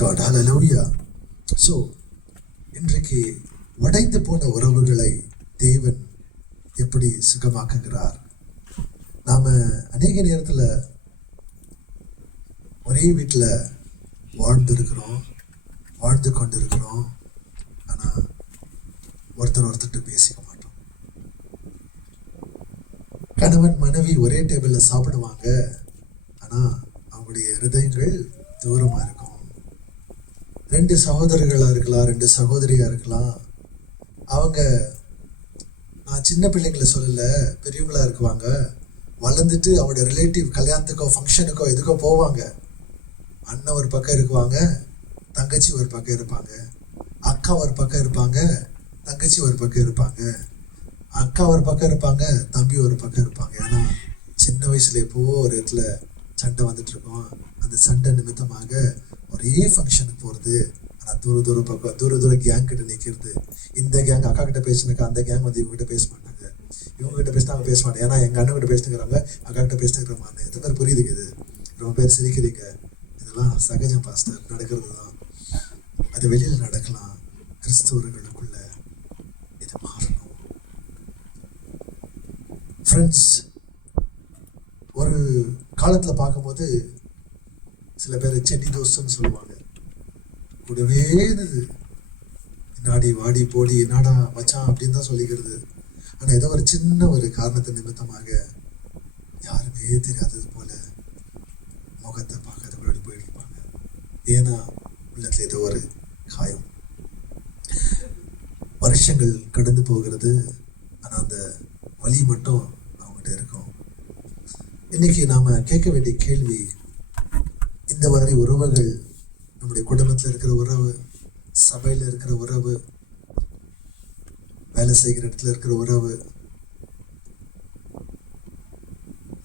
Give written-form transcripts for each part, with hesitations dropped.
God, hallelujah. So இன்றைக்கு உடைந்து போன உறவுகளை தேவன் எப்படி சுகமாக்குகிறார்? நாம அநேக நேரத்துல ஒரே வீட்டில் வாழ்ந்து கொண்டிருக்கிறோம். ஆனா ஒருத்தர்கிட்ட பேசிக்க மாட்டோம். கணவன் மனைவி ஒரே டேபிள்ல சாப்பிடுவாங்க, ஆனா அவங்களுடைய இருதயங்கள் தூரமா இருக்கும். 2 சகோதரர்களா இருக்கலாம், 2 சகோதரியா இருக்கலாம். அவங்க, நான் சின்ன பிள்ளைங்களை சொல்லல, பெரியவங்களா இருக்குவாங்க. வளர்ந்துட்டு அவங்களுடைய ரிலேட்டிவ் கல்யாணத்துக்கோ ஃபங்க்ஷனுக்கோ எதுக்கோ போவாங்க. அண்ணன் ஒரு பக்கம் இருக்குவாங்க, தங்கச்சி ஒரு பக்கம் இருப்பாங்க. அக்கா ஒரு பக்கம் இருப்பாங்க, தங்கச்சி ஒரு பக்கம் இருப்பாங்க. அக்கா ஒரு பக்கம் இருப்பாங்க, தம்பி ஒரு பக்கம் இருப்பாங்க. ஏன்னா சின்ன வயசுல எப்போவோ ஒரு இடத்துல சண்டை வந்துட்டு இருக்கோம். அந்த சண்டை நிமித்தமாக ஒரே ஃபங்க்ஷனுக்கு போகிறது. ஆனால் தூர கேங் கிட்ட நிற்கிறது. இந்த கேங் அக்கா கிட்ட பேசினாக்கா அந்த கேங் வந்து இவங்ககிட்ட பேச மாட்டாங்க, இவங்ககிட்ட பேசினா அவங்க பேச மாட்டாங்க. ஏன்னா எங்கள் அண்ணன் கிட்ட பேசினுக்கிறாங்க, அக்கா கிட்ட பேசினுக்கிறாங்க. எத்தனை பேர் புரியுதுங்க? இது ரொம்ப பேர் சிரிக்கிறீங்க. இதெல்லாம் சகஜம் பாஸ்டர், நடக்கிறது தான். அது வெளியில் நடக்கலாம். கிறிஸ்தவர்களுக்குள்ள இது மாறணும். ஃப்ரெண்ட்ஸ், ஒரு காலத்தில் பார்க்கும்போது சில பேர் செடி தோஸ்துன்னு சொல்லுவாங்க. கூடவே இருந்தது, நாடி வாடி போடி நாடா மச்சான் அப்படின்னு தான் சொல்லிக்கிறது. ஆனால் ஏதோ ஒரு சின்ன ஒரு காரணத்தை நிமித்தமாக யாருமே தெரியாதது போல முகத்தை பார்க்காத முன்னாடி போயிருப்பாங்க. ஏன்னா உள்ளத்துல ஏதோ ஒரு காயம். வருஷங்கள் கடந்து போகிறது, ஆனால் அந்த வலி மட்டும் அவங்ககிட்ட இருக்கும். இன்னைக்கு நாம கேட்க வேண்டிய கேள்வி, இந்த மாதிரி உறவுகள், நம்முடைய குடும்பத்தில் இருக்கிற உறவு, சபையில் இருக்கிற உறவு, வேலை செய்கிற இடத்துல இருக்கிற உறவு,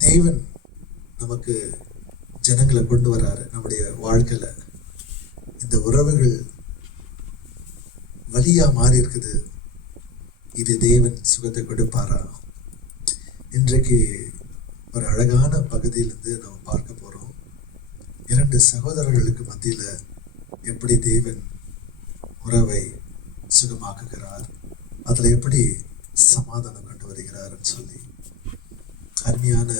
தேவன் நமக்கு ஜனங்களை கொண்டு வராரு நம்முடைய வாழ்க்கையில. இந்த உறவுகள் வலியா மாறி இருக்குது. இது தேவன் சுகத்தை கொடுப்பாரா? இன்றைக்கு ஒரு அழகான பகுதியிலிருந்து நம்ம பார்க்க போறோம். 2 சகோதரர்களுக்கு மத்தியில எப்படி தேவன் உறவை சுகமாக்குகிறார், அதுல எப்படி சமாதானம் கொண்டு வருகிறார்னு சொல்லி அருமையான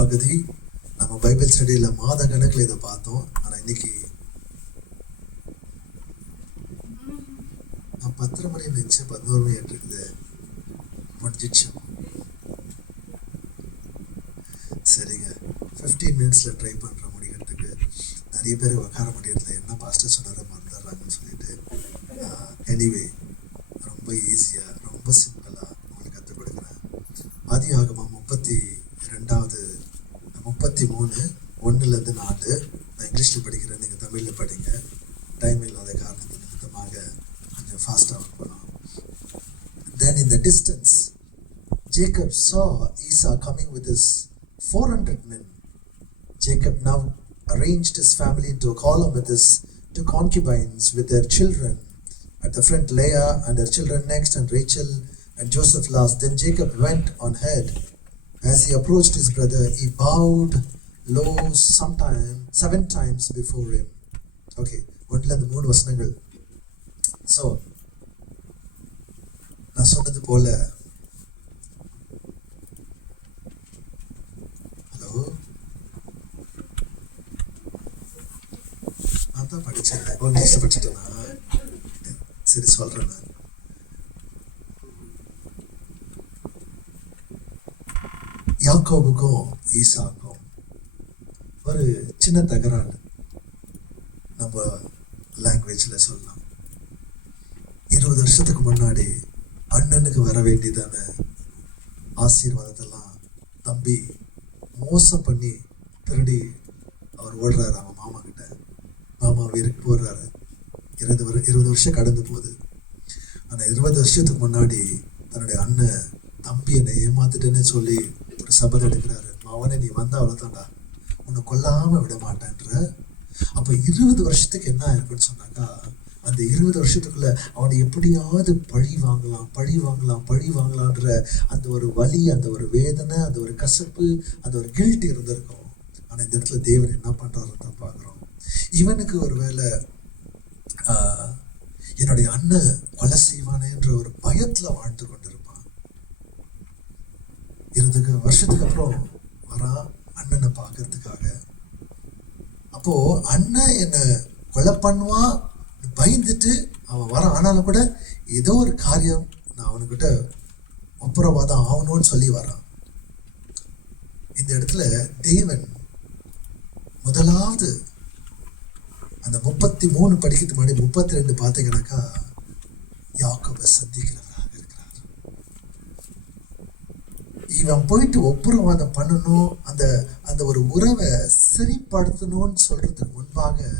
பகுதி. நம்ம பைபிள் ஸ்டடியில மாத கணக்கில் இதை பார்த்தோம். ஆனா இன்னைக்கு நான் 10:30 மணி நினைச்சேன், 11 மணி இருக்குது, முடிஞ்சிச்சு. சரிங்க, 15 மினிட்ஸ்ல ட்ரை பண்ற முடிக்கிறதுக்கு. நிறைய பேர் உட்கார முடியறதில்ல, என்ன பாஸ்டர் சொன்னார மறந்துடுறாங்கன்னு சொல்லிட்டு. எனிவே, ரொம்ப ஈஸியா, ரொம்ப சிம்பிளா உங்களுக்கு கற்றுக் கொடுக்குறேன். ஆதியாகமம் 33:1-4. நான் இங்கிலீஷ்ல படிக்கிறேன், நீங்க தமிழ்ல படிங்க. டைம் இல்லாத காரணத்தின் நிமித்தமாக கொஞ்சம் ஃபாஸ்டாக போகலாம். Then in the distance Jacob saw Esau coming with his 400 men. Jacob now arranged his family into a column with his 2 concubines with their children at the front, Leah and her children next, and Rachel and Joseph last. Then Jacob went on ahead. As he approached his brother, he bowed low 7 times before him. Okay, ஒன்றில் அந்த 3 வசனங்கள். So நான் சொன்னது போல, hello, நான் தான் படிச்சேன். இங்கிலீஷ்ல படிச்சுட்டேன்னா சரி சொல்றேன். நான் யாக்கோபுக்கும் ஈசாக்கும் ஒரு சின்ன தகராறு, நம்ம லாங்குவேஜ்ல சொல்லலாம். 20 வருஷத்துக்கு முன்னாடி அண்ணனுக்கு வர வேண்டியதான ஆசீர்வாதத்தெல்லாம் தம்பி மோசம் பண்ணி திருடி அவர் ஓடுறாரு அவன் மாமா கிட்ட. மாமா வீருக்கு போடுறாரு. 20 வருஷம் கடந்து போகுது. ஆனால் 20 வருஷத்துக்கு முன்னாடி தன்னுடைய அண்ணன் தம்பி என்னை ஏமாத்துட்டேன்னு சொல்லி ஒரு சபதம் எடுக்கிறாரு. அவனை நீ வந்தா அவ்வளோதான்டா, உன்னை கொல்லாம விட மாட்டேன்ற. அப்போ 20 வருஷத்துக்கு என்ன ஆயிருக்குன்னு சொன்னாக்கா, அந்த 20 வருஷத்துக்குள்ள அவனை எப்படியாவது பழி வாங்கலான்ற அந்த ஒரு வலி, அந்த ஒரு வேதனை, அந்த ஒரு கசப்பு, அந்த ஒரு கில்ட் இருந்திருக்கும். ஆனால் இந்த இடத்துல தேவன் என்ன பண்றாருன்னு தான் பார்க்குறோம். இவனுக்கு ஒருவேளை என்னுடைய அண்ணன் கொலை செய்வானேன்ற ஒரு பயத்துல வாழ்ந்து கொண்டிருப்பான். 20 வருஷத்துக்கு அப்புறம் வரா அண்ணனை பார்க்கறதுக்காக. அப்போ அண்ணன் என்ன கொலை பண்ணுவான் பயந்துட்டு அவன் வரான். ஆனாலும் கூட ஏதோ ஒரு காரியம் நான் அவனுக்கிட்ட ஒப்புரவாதம் ஆகணும்னு சொல்லி வரான். இந்த இடத்துல தேவன் முதலாவது அந்த 33 படிக்கிறதுக்கு முன்னாடி 32 பார்த்தீங்கன்னாக்கா யாக்கோபை சந்திக்கிறவராக இருக்கிறார். இவன் போயிட்டு ஒப்புரவாதம் பண்ணணும், அந்த அந்த ஒரு உறவை சரிப்படுத்தணும்னு சொல்றதுக்கு முன்பாக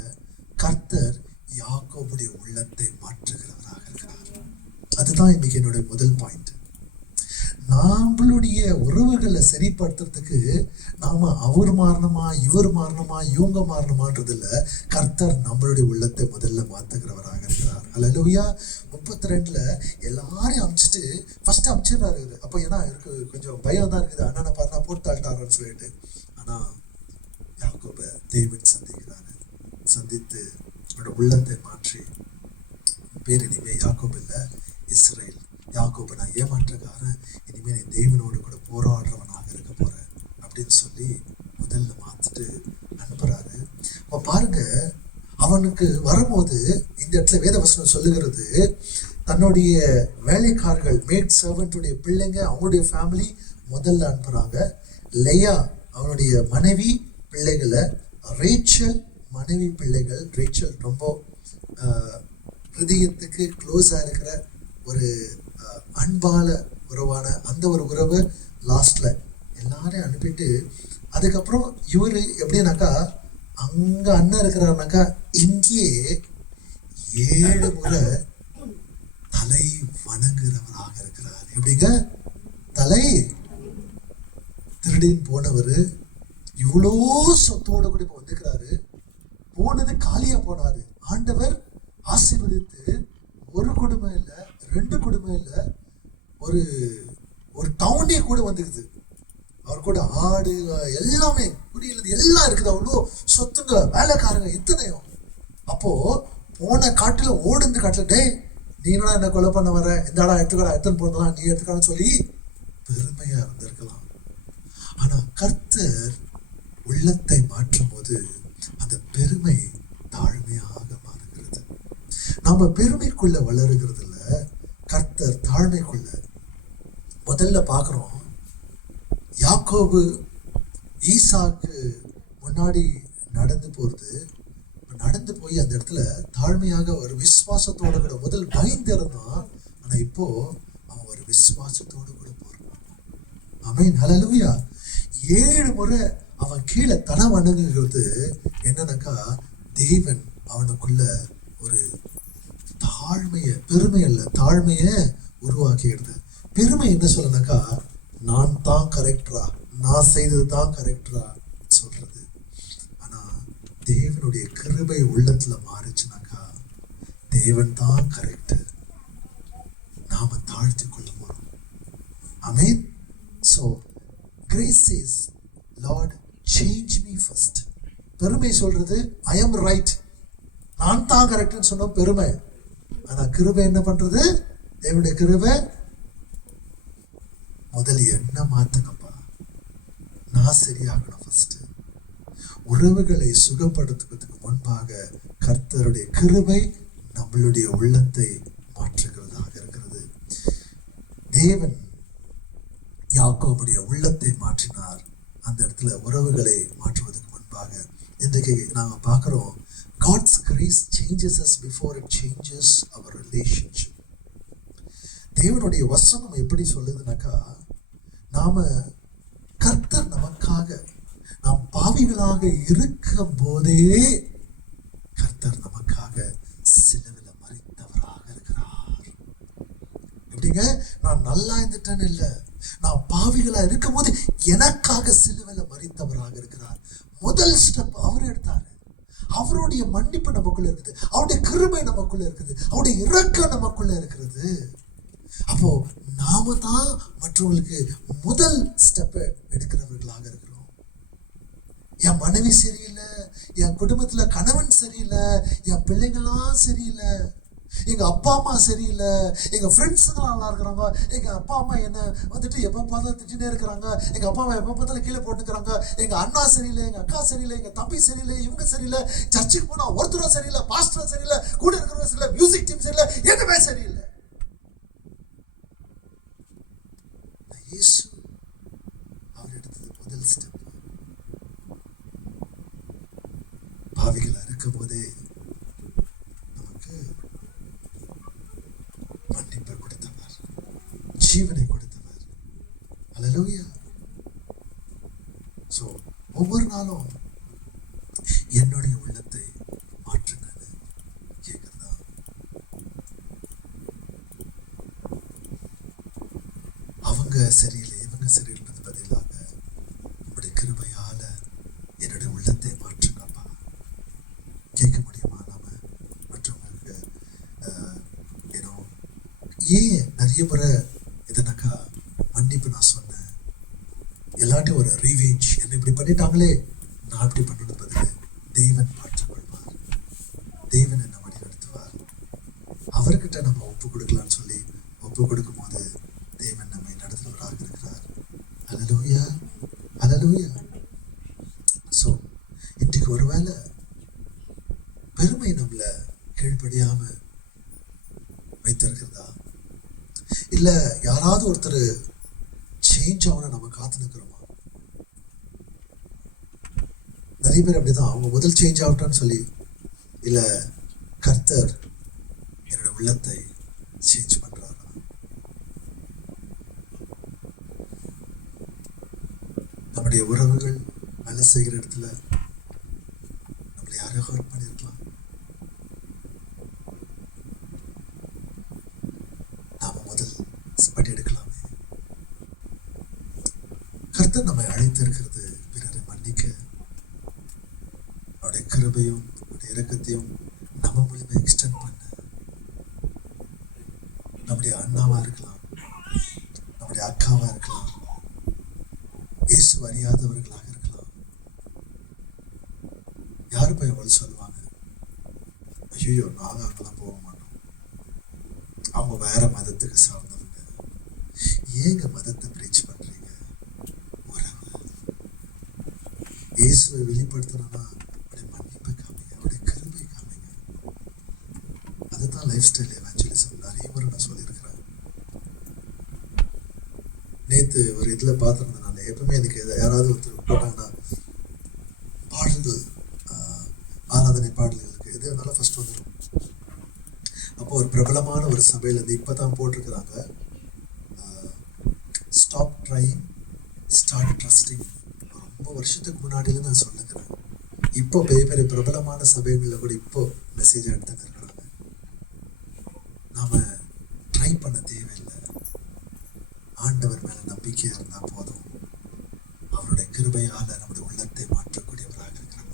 கர்த்தர் யாக்கோபுடைய உள்ளத்தை மாற்றுகிறவராக இருக்கிறார். அதுதான் இன்னைக்கு என்னுடைய முதல் பாயிண்ட். நம்மளுடைய உறவுகளை சரிப்படுத்துறதுக்கு நாம அவர் மாறணுமா இவர் மாறணுமா இவங்க மாறணுமான்றது இல்ல, கர்த்தர் நம்மளுடைய உள்ளத்தை முதல்ல மாத்துகிறவராக இருக்கிறார். அல்லேலூயா. 32ல எல்லாரையும் அமைச்சிட்டு ஃபர்ஸ்ட் அமைச்சிடுறாரு. அப்போ ஏன்னா இருக்கு கொஞ்சம் பயம் தான் இருக்குது, அண்ணனை பார்த்தா போட்டு தாழ்த்தாருன்னு சொல்லிட்டு. ஆனா யாக்கோபை தேவன் சந்திக்கிறாரு. சந்தித்து அவனோட உள்ளத்தை மாற்றி பேர் இனிமே யாக்கோபு இல்லை இஸ்ரேல். யாக்கோபு நான் ஏமாற்றக்காரன், இனிமேல் என் தேவனோடு கூட போராடுறவனாக இருக்க போறேன் அப்படின்னு சொல்லி முதல்ல மாத்திட்டு அனுப்புறாரு. அப்ப பாருங்க, அவனுக்கு வரும்போது இந்த இடத்துல வேதவசனம் சொல்லுகிறது, தன்னுடைய வேலைக்காரர்கள் மேட் சர்வெண்ட்டுடைய பிள்ளைங்க அவங்களுடைய ஃபேமிலி முதல்ல அனுப்புறாங்க. லேயா அவனுடைய மனைவி பிள்ளைகளை, ரேச்சல் மனைவி பிள்ளைகள். ரேச்சல் ரொம்ப ஹிருதயத்துக்கு க்ளோஸா இருக்கிற ஒரு அன்பால உறவான அந்த ஒரு உறவு லாஸ்ட்ல எல்லாரையும் அனுப்பிட்டு, அதுக்கப்புறம் இவரு எப்படின்னாக்கா அங்க அண்ணன் இருக்கிறாருனாக்கா இங்கேயே 7 முறை தலை வணங்குறவராக இருக்கிறார். எப்படிங்க தலை திருடின்னு போனவர் இவ்வளோ சொத்தோட கூட இப்ப வந்துக்கிறாரு. போனது காலியா போனாரு. ஆண்டவர் ஆசீர்வதித்து ஒரு குடும்பம் இல்லை, 2 குடும்பம் இல்லை, ஒரு ஒரு டவுனே கூட வந்துக்குது. அவர் கூட ஆடு எல்லாமே குடியில எல்லாம் இருக்குது. அவ்வளோ சொத்துங்க, வேலைக்காரங்க இத்தனையும். அப்போ போன காட்டுல ஓடுந்து காட்டுல, டே நீனா என்ன கொலை பண்ண வர, இந்த ஆடா எடுத்துக்கடா, எடுத்துன்னு போறதெல்லாம் நீ எடுத்துக்கான்னு சொல்லி பெருமையா இருந்திருக்கலாம். ஆனா கர்த்தர் உள்ளத்தை மாற்றும் போது அந்த பெருமை தாழ்மையாக மாறுகிறது. நாம பெருமைக்குள்ள வளருகிறது இல்ல, கர்த்தர் தாழ்மைக்குள்ள. முதல்ல பார்க்கிறோம், யாக்கோபு ஈசாக்கு முன்னாடி நடந்து போறது, நடந்து போய் அந்த இடத்துல தாழ்மையாக ஒரு விசுவாசத்தோட கூட, முதல் பயந்து இருந்தான், ஆனா இப்போ அவன் ஒரு விசுவாசத்தோடு கூட போறான். ஆமென், ஹல்லேலூயா. 7 முறை அவன் கீழே தலை வணங்குகிறது என்னன்னாக்கா தேவன் அவனுக்குள்ள ஒரு தாழ்மைய, பெருமை அல்ல தாழ்மைய உருவாக்கிடுது. பெருமை என்ன சொல்லனாக்கா நான் தான் கரெக்டரா, நான் செய்தது தான் கரெக்டரா சொல்றது. ஆனா தேவனுடைய கிருபை உள்ளத்துல மாறிச்சுனாக்கா தேவன் தான் கரெக்ட், நாம தாழ்த்தி கொள்ள போறோம். ஆமென். So grace says, Lord change me first. பெருமை சொல்றது I am right, நான் தான் கரெக்ட்னு சொன்ன பெருமை. ஆனா கிருபை என்ன பண்றது? தேவனுடைய கிருபை முதல்ல என்ன மாத்துங்கப்பா, நான் சரியாகணும் ஃபர்ஸ்ட். உறவுகளை சுகப்படுத்துவதற்கு முன்பாக கர்த்தருடைய கிருபை நம்மளுடைய உள்ளத்தை மாற்றுகிறதாக இருக்கிறது. தேவன் யாக்கோபுடைய உள்ளத்தை மாற்றினார் அந்த இடத்துல உறவுகளை மாற்றுவதற்கு முன்பாக. இன்றைக்கு நாங்க பார்க்கிறோம், God's grace changes us before it changes our relationship. தேவனுடைய வசனம் எப்படி சொல்லுதுனாக்கா, நாம கர்த்தர் நமக்காக, நாம் பாவிகளாக இருக்கும் போதே கர்த்தர் நமக்காக சிலுவையில மரித்தவராக இருக்கிறார். எப்படிங்க? நான் நல்லா இருந்துட்டேன்னு இல்லை, நான் பாவிகளா இருக்கும் போது எனக்காக சிலுவையில மரித்தவராக இருக்கிறார். முதல் ஸ்டெப் அவர் எடுத்தாரு. அவருடைய மன்னிப்பு நமக்குள்ள இருக்குது, அவருடைய கிருபை நமக்குள்ள இருக்குது, அவருடைய இரக்கம் நமக்குள்ள இருக்கிறது. அப்போ நாம தான் மற்றவங்களுக்கு முதல் ஸ்டெப் எடுக்கிறவர்களாக இருக்கிறோம். என் மனைவி சரியில்லை, என் குடும்பத்துல கணவன் சரியில்லை, என் பிள்ளைங்களாம் சரியில்லை, எங்க அப்பா அம்மா சரியில்லை, எங்க ஃப்ரெண்ட்ஸுங்களாம் நல்லா இருக்கிறாங்க, எங்க அப்பா அம்மா என்ன வந்துட்டு எப்போ பார்த்தாலும் திட்டினே இருக்கிறாங்க, எங்க அப்பா அம்மா எப்போ பார்த்தாலும் கீழே போட்டுக்கிறாங்க, எங்க அண்ணா சரியில்லை, எங்க அக்கா சரியில்லை, எங்க தம்பி சரியில்லை, இவங்க சரியில்லை, சர்ச்சுக்கு போனா ஒருத்தரும் சரியில்லை, பாஸ்டரும் சரியில்லை, கூட இருக்கிறவங்க சரியில்லை, மியூசிக் டீம் சரியில்லை, எதுவுமே சரியில்லை. இயேசு அவர் எடுத்தது முதல் ஸ்டெப். பாவிகளா இருக்கும் போதே நமக்கு மன்னிப்பை கொடுத்தவர், ஜீவனை கொடுத்தவர். அல்லேலூயா. சோ ஒவ்வொரு நாளும் என்னுடைய உள்ளத்தை மாற்றுங்க கேக்குறதா? அவங்க சரியில்லை, இவங்க சரியில்லைன்றது பதிலாக உங்களுடைய கிருபையால என்னுடைய உள்ளத்தை மாற்றுங்கப்பா. கேட்க முடியுமா? நாம மற்றவங்களுக்கு ஏன் நிறைய முறை எதனாக்கா மன்னிப்பு நான் சொன்னேன், எல்லாத்தையும் ஒரு ரீவேஞ்ச், என்ன இப்படி பண்ணிட்டாங்களே நான் இப்படி பண்ணணும் பதில் தேவன் மாற்றிக்கொள்வார், தேவன் என்ன வழி நடத்துவார். அவர்கிட்ட நம்ம ஒப்பு கொடுக்கலான்னு சொல்லி ஒப்பு கொடுக்கும் போது தேவன் நம்மை நடத்துவராக இருக்கிறார். அல்லேலூயா, அல்லேலூயா. சோ இன்றைக்கு ஒருவேளை பெருமை நம்மள கீழ்ப்படியாம வைத்திருக்கிறதா, இல்ல யாராவது ஒருத்தர் சேஞ்ச் ஆகணும் நம்ம காத்து நிற்கிறோமா? நிறைய பேர் அப்படிதான், அவங்க முதல் சேஞ்ச் ஆகட்டான்னு சொல்லி, இல்ல கர்த்தர் என்னோட உள்ளத்தை சேஞ்ச் பண்றாரா? நம்முடைய உறவுகள் வேலை செய்கிற இடத்துல நம்மளை யாரோ ஹர்ட் பண்ணிருக்கலாம், நாம முதல் படி எடுக்கலாமே. கர்த்தர் நம்மை அழைத்து இருக்கிறது பிறரை மன்னிக்க, அவருடைய கிருபையும் அவருடைய இரக்கத்தையும் நம்ம மூலியமா எக்ஸ்டெண்ட் பண்ண. நம்முடைய அண்ணாவா இருக்கலாம், நம்முடைய அக்காவா இருக்கலாம், இயேசு அறியாதவர்களாக இருக்கலாம். யாரு போய் அவள் சொல்லுவாங்க, ஐயோ நாங்க அங்கெல்லாம் போக மாட்டோம், அவங்க வேற மதத்துக்கு சார்ந்தவங்க, ஏங்க மதத்தை பிரீச் பண்றீங்க? உறவு இயேசுவை வெளிப்படுத்தணும்னா அவருடைய மன்னிப்பை காமிங்க, அவருடைய கிருபை காமிங்க. அதுதான் லைஃப் ஸ்டைல் எவாஞ்சலிசம். நிறைய முறை நான் சொல்லியிருக்கிறேன். நேத்து ஒரு இதுல பார்த்துருந்தேன், நான் எப்பவுமே எனக்கு யாராவது ஒருத்தர் போட்டாங்கன்னா பாடல்கள், ஆராதனை பாடல்களுக்கு எது இருந்தாலும் ஃபர்ஸ்ட் வந்துடும். அப்போ ஒரு பிரபலமான ஒரு சபையில இருந்து இப்பதான் போட்டிருக்கிறாங்க, ஸ்டாப் ட்ரைங் ஸ்டார்ட் ட்ரஸ்டிங். ரொம்ப வருஷத்துக்கு முன்னாடியில நான் சொல்லுகிறேன். இப்போ பெரிய பெரிய பிரபலமான சபைகளில் கூட இப்போ மெசேஜ் எடுத்துன்னு இருக்கிறாங்க. நாம ட்ரை பண்ண தேவையில்லை, ஆண்டவர் மேல நம்பிக்கையா இருந்தா போதும். அவருடைய கிருபையால நம்முடைய உள்ளத்தை மாற்றக்கூடியவராக இருக்கிறார்.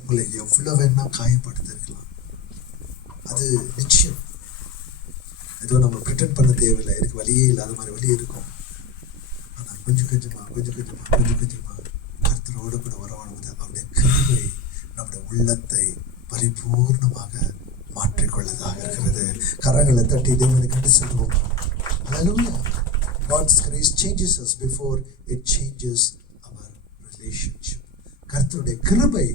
உங்களை எவ்வளவு வேணா காயப்படுத்திருக்கலாம், அது நிச்சயம். ஏதோ நம்ம பிரிட்டன் பண்ண தேவையில்லை, எனக்கு வழியே இல்லாத மாதிரி வழி இருக்கும். ஆனா கொஞ்சம் கொஞ்சமா கர்த்தரோடு கூட உறவாடுவது அவருடைய கிருபை நம்முடைய உள்ளத்தை பரிபூர்ணமாக மாற்றிக்கொள்ளதாக இருக்கிறது. கரங்களை தட்டி தேவனை கண்டு செல்வோம். Hallelujah. God's grace changes us before it changes our relationship. கர்த்தருடைய கிருபை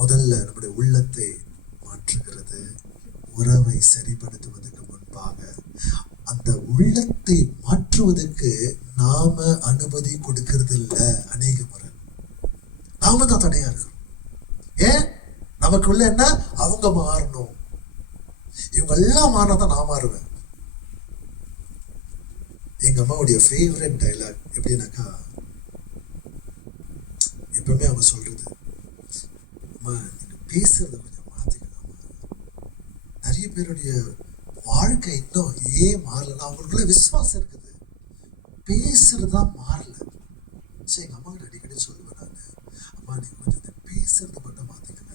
முதல்ல நம்முடைய உள்ளத்தை மாற்றுகிறது. உறவை சரிப்படுத்துவதற்கு முன்பாக அந்த உள்ளத்தை மாற்றுவதற்கு நாம அனுமதி கொடுக்கிறது இல்லை. அநேக முறை நாம தான் தடையா இருக்கிறோம். ஏன்? நமக்குள்ள என்ன, அவங்க மாறணும், இவங்க எல்லாம் மாறினாதான் நான் மாறுவேன். எங்க அம்மாவுடைய ஃபேவரட் டைலாக் எப்படின்னாக்கா, எப்பவுமே அவங்க சொல்றது, அம்மா நீங்க பேசுறத கொஞ்சம் மாத்திக்கணும். நிறைய பேருடைய வாழ்க்கை இன்னும் ஏன் மாறலன்னா அவங்களுக்குள்ள விசுவாசம் இருக்குது, பேசுறதுதான் மாறல. சரி, எங்க அம்மா கிட்ட அடிக்கடி சொல்லுவேன் நான், அம்மா நீங்க கொஞ்சம் இந்த பேசுறத மட்டும் மாத்திக்கங்க.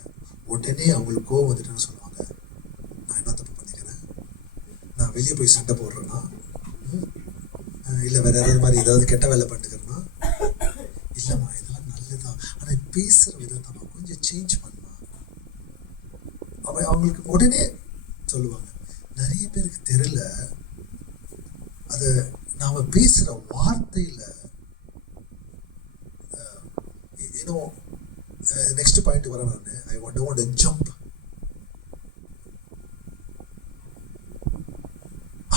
உடனே அவங்களுக்கு கோவம் வந்துட்டுன்னு சொல்லுவாங்க, நான் என்ன தப்பு பண்ணிக்கிறேன், நான் வெளியே போய் சண்டை போடுறேன்னா, இல்லை வேற யாராவது மாதிரி ஏதாவது கெட்ட வேலை பண்ணிக்கிறேன்னா, இல்லைம்மா இதெல்லாம் நல்லதா, பேசுற விதத்தை நம்ம கொஞ்சம் சேஞ்ச் பண்ணலாம். அவங்களுக்கு உடனே சொல்லுவாங்க. நிறைய பேருக்கு தெரியல, அத நாம பேசுற வார்த்தையில நெக்ஸ்ட் பாயிண்ட் வர நான் ஐ வாண்ட் டு ஜம்ப்.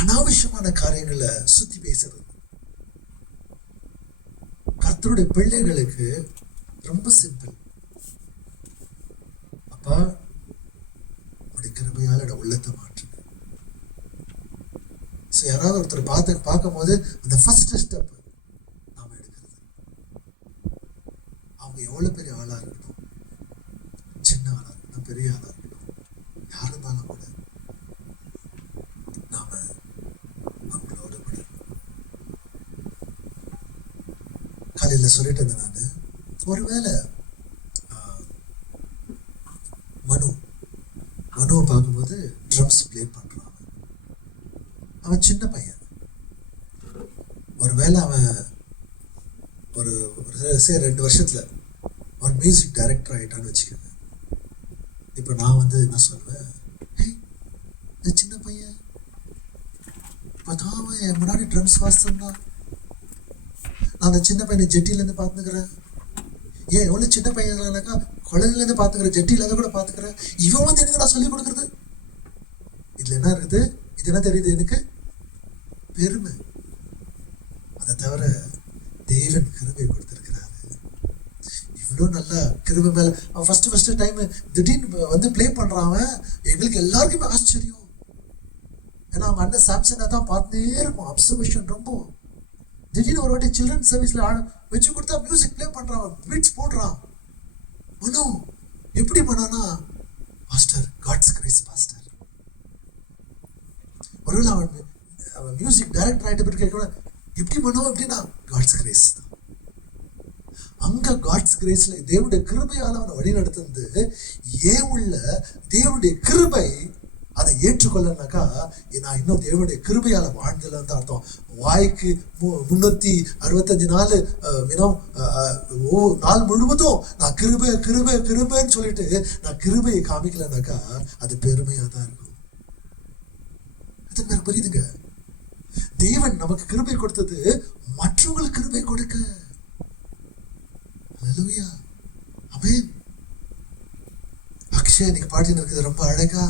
அனாவசியமான காரியங்களை சுத்தி பேசுறது கர்த்தருடைய பிள்ளைகளுக்கு ரொம்ப சிம்பிள். அப்பா உடைய கிருபையால என்னோட உள்ளத்தை மாற்றுங்க. யாராவது ஒருத்தர் பார்க்கும் போது அந்த ஃபர்ஸ்ட் ஸ்டெப் நாம எடுக்கிறது. அவங்க எவ்வளவு பெரிய ஆளா இருக்கணும், சின்ன ஆளா இருக்கணும், பெரிய ஆளா இருக்கணும், யார் இருந்தாலும் கூட நாம அவங்களோட கூட. காலையில சொல்லிட்டு இருந்தேன் நானு, ஒருவேளை மனுவை பார்க்கும்போது ட்ரம்ஸ் பிளே பண்றான். அவன் சின்ன பையன். ஒருவேளை அவன் ஒரு 2 வருஷத்துல ஒரு மியூசிக் டைரக்டர் ஆயிட்டான்னு வச்சுக்கோங்க. இப்ப நான் என்ன சொல்லுவேன், இந்த சின்ன பையன் இப்பதான் அவன் என் முன்னாடி ட்ரம்ஸ் வாசிச்சிருந்தான். நான் அந்த சின்ன பையனை ஜெட்டில இருந்து பார்த்துக்கிறேன். ஏன் எவ்வளவு சின்ன பையனாக்கா குழந்தைல இருந்து பார்த்துக்கிறேன், ஜெட்டில இருந்து கூட பார்த்துக்கிறேன். இவன் எனக்கு நான் சொல்லி கொடுக்குறது. இதுல என்ன இருக்குது? இது என்ன தெரியுது எனக்கு? பெருமை. அதை தவிர தேவன் கிருபை கொடுத்திருக்கிறாரு. இவ்வளவு நல்லா கிருபை மேல அவன் ஃபர்ஸ்ட் டைம் திடீர்னு பிளே பண்றான். எங்களுக்கு எல்லாருக்குமே ஆச்சரியம். ஏன்னா அவங்க அண்ணன் சாம்சனை தான் பார்த்துட்டே இருக்கும். அப்சர்வேஷன் ரொம்ப. திடீர்னு ஒரு வாட்டி சில்ட்ரன் சர்வீஸ்ல வச்சு கொடுத்தா மியூசிக் பிளே பண்றான், பீட்ஸ் போடுறான். மனோ எப்படி பண்ணானா, பாஸ்டர் காட்ஸ் கிரேஸ் பாஸ்டர். ஒருவேளை அவன் மியூசிக் டைரக்டர் ஆகிட்ட பிறகு கேட்க எப்படி பண்ணுவோம் அப்படின்னா காட்ஸ் கிரேஸ் தான். அங்க காட்ஸ் கிரேஸ்ல தேவனுடைய கிருபையால அவனை வழி நடத்துறது. ஏன் உள்ள தேவனுடைய கிருபை அதை ஏற்றுக்கொள்ளனாக்கா நான் இன்னும் தேவனுடைய கிருபையால வாழ்ந்ததுன்னு தான் அர்த்தம். வாய்க்கு 365 நாள் நாள் முழுவதும் நான் கிருபை கிருபை கிருபைன்னு சொல்லிட்டு நான் கிருபையை காமிக்கலனாக்கா அது பெருமையா தான் இருக்கும். அது புரியுதுங்க? தேவன் நமக்கு கிருபை கொடுத்தது மற்றவங்களுக்கு கிருபை கொடுக்க. ஹல்லேலூயா, ஆமென். அக்ஷய் இன்னைக்கு பாடின்னு இருக்குது ரொம்ப அழகா.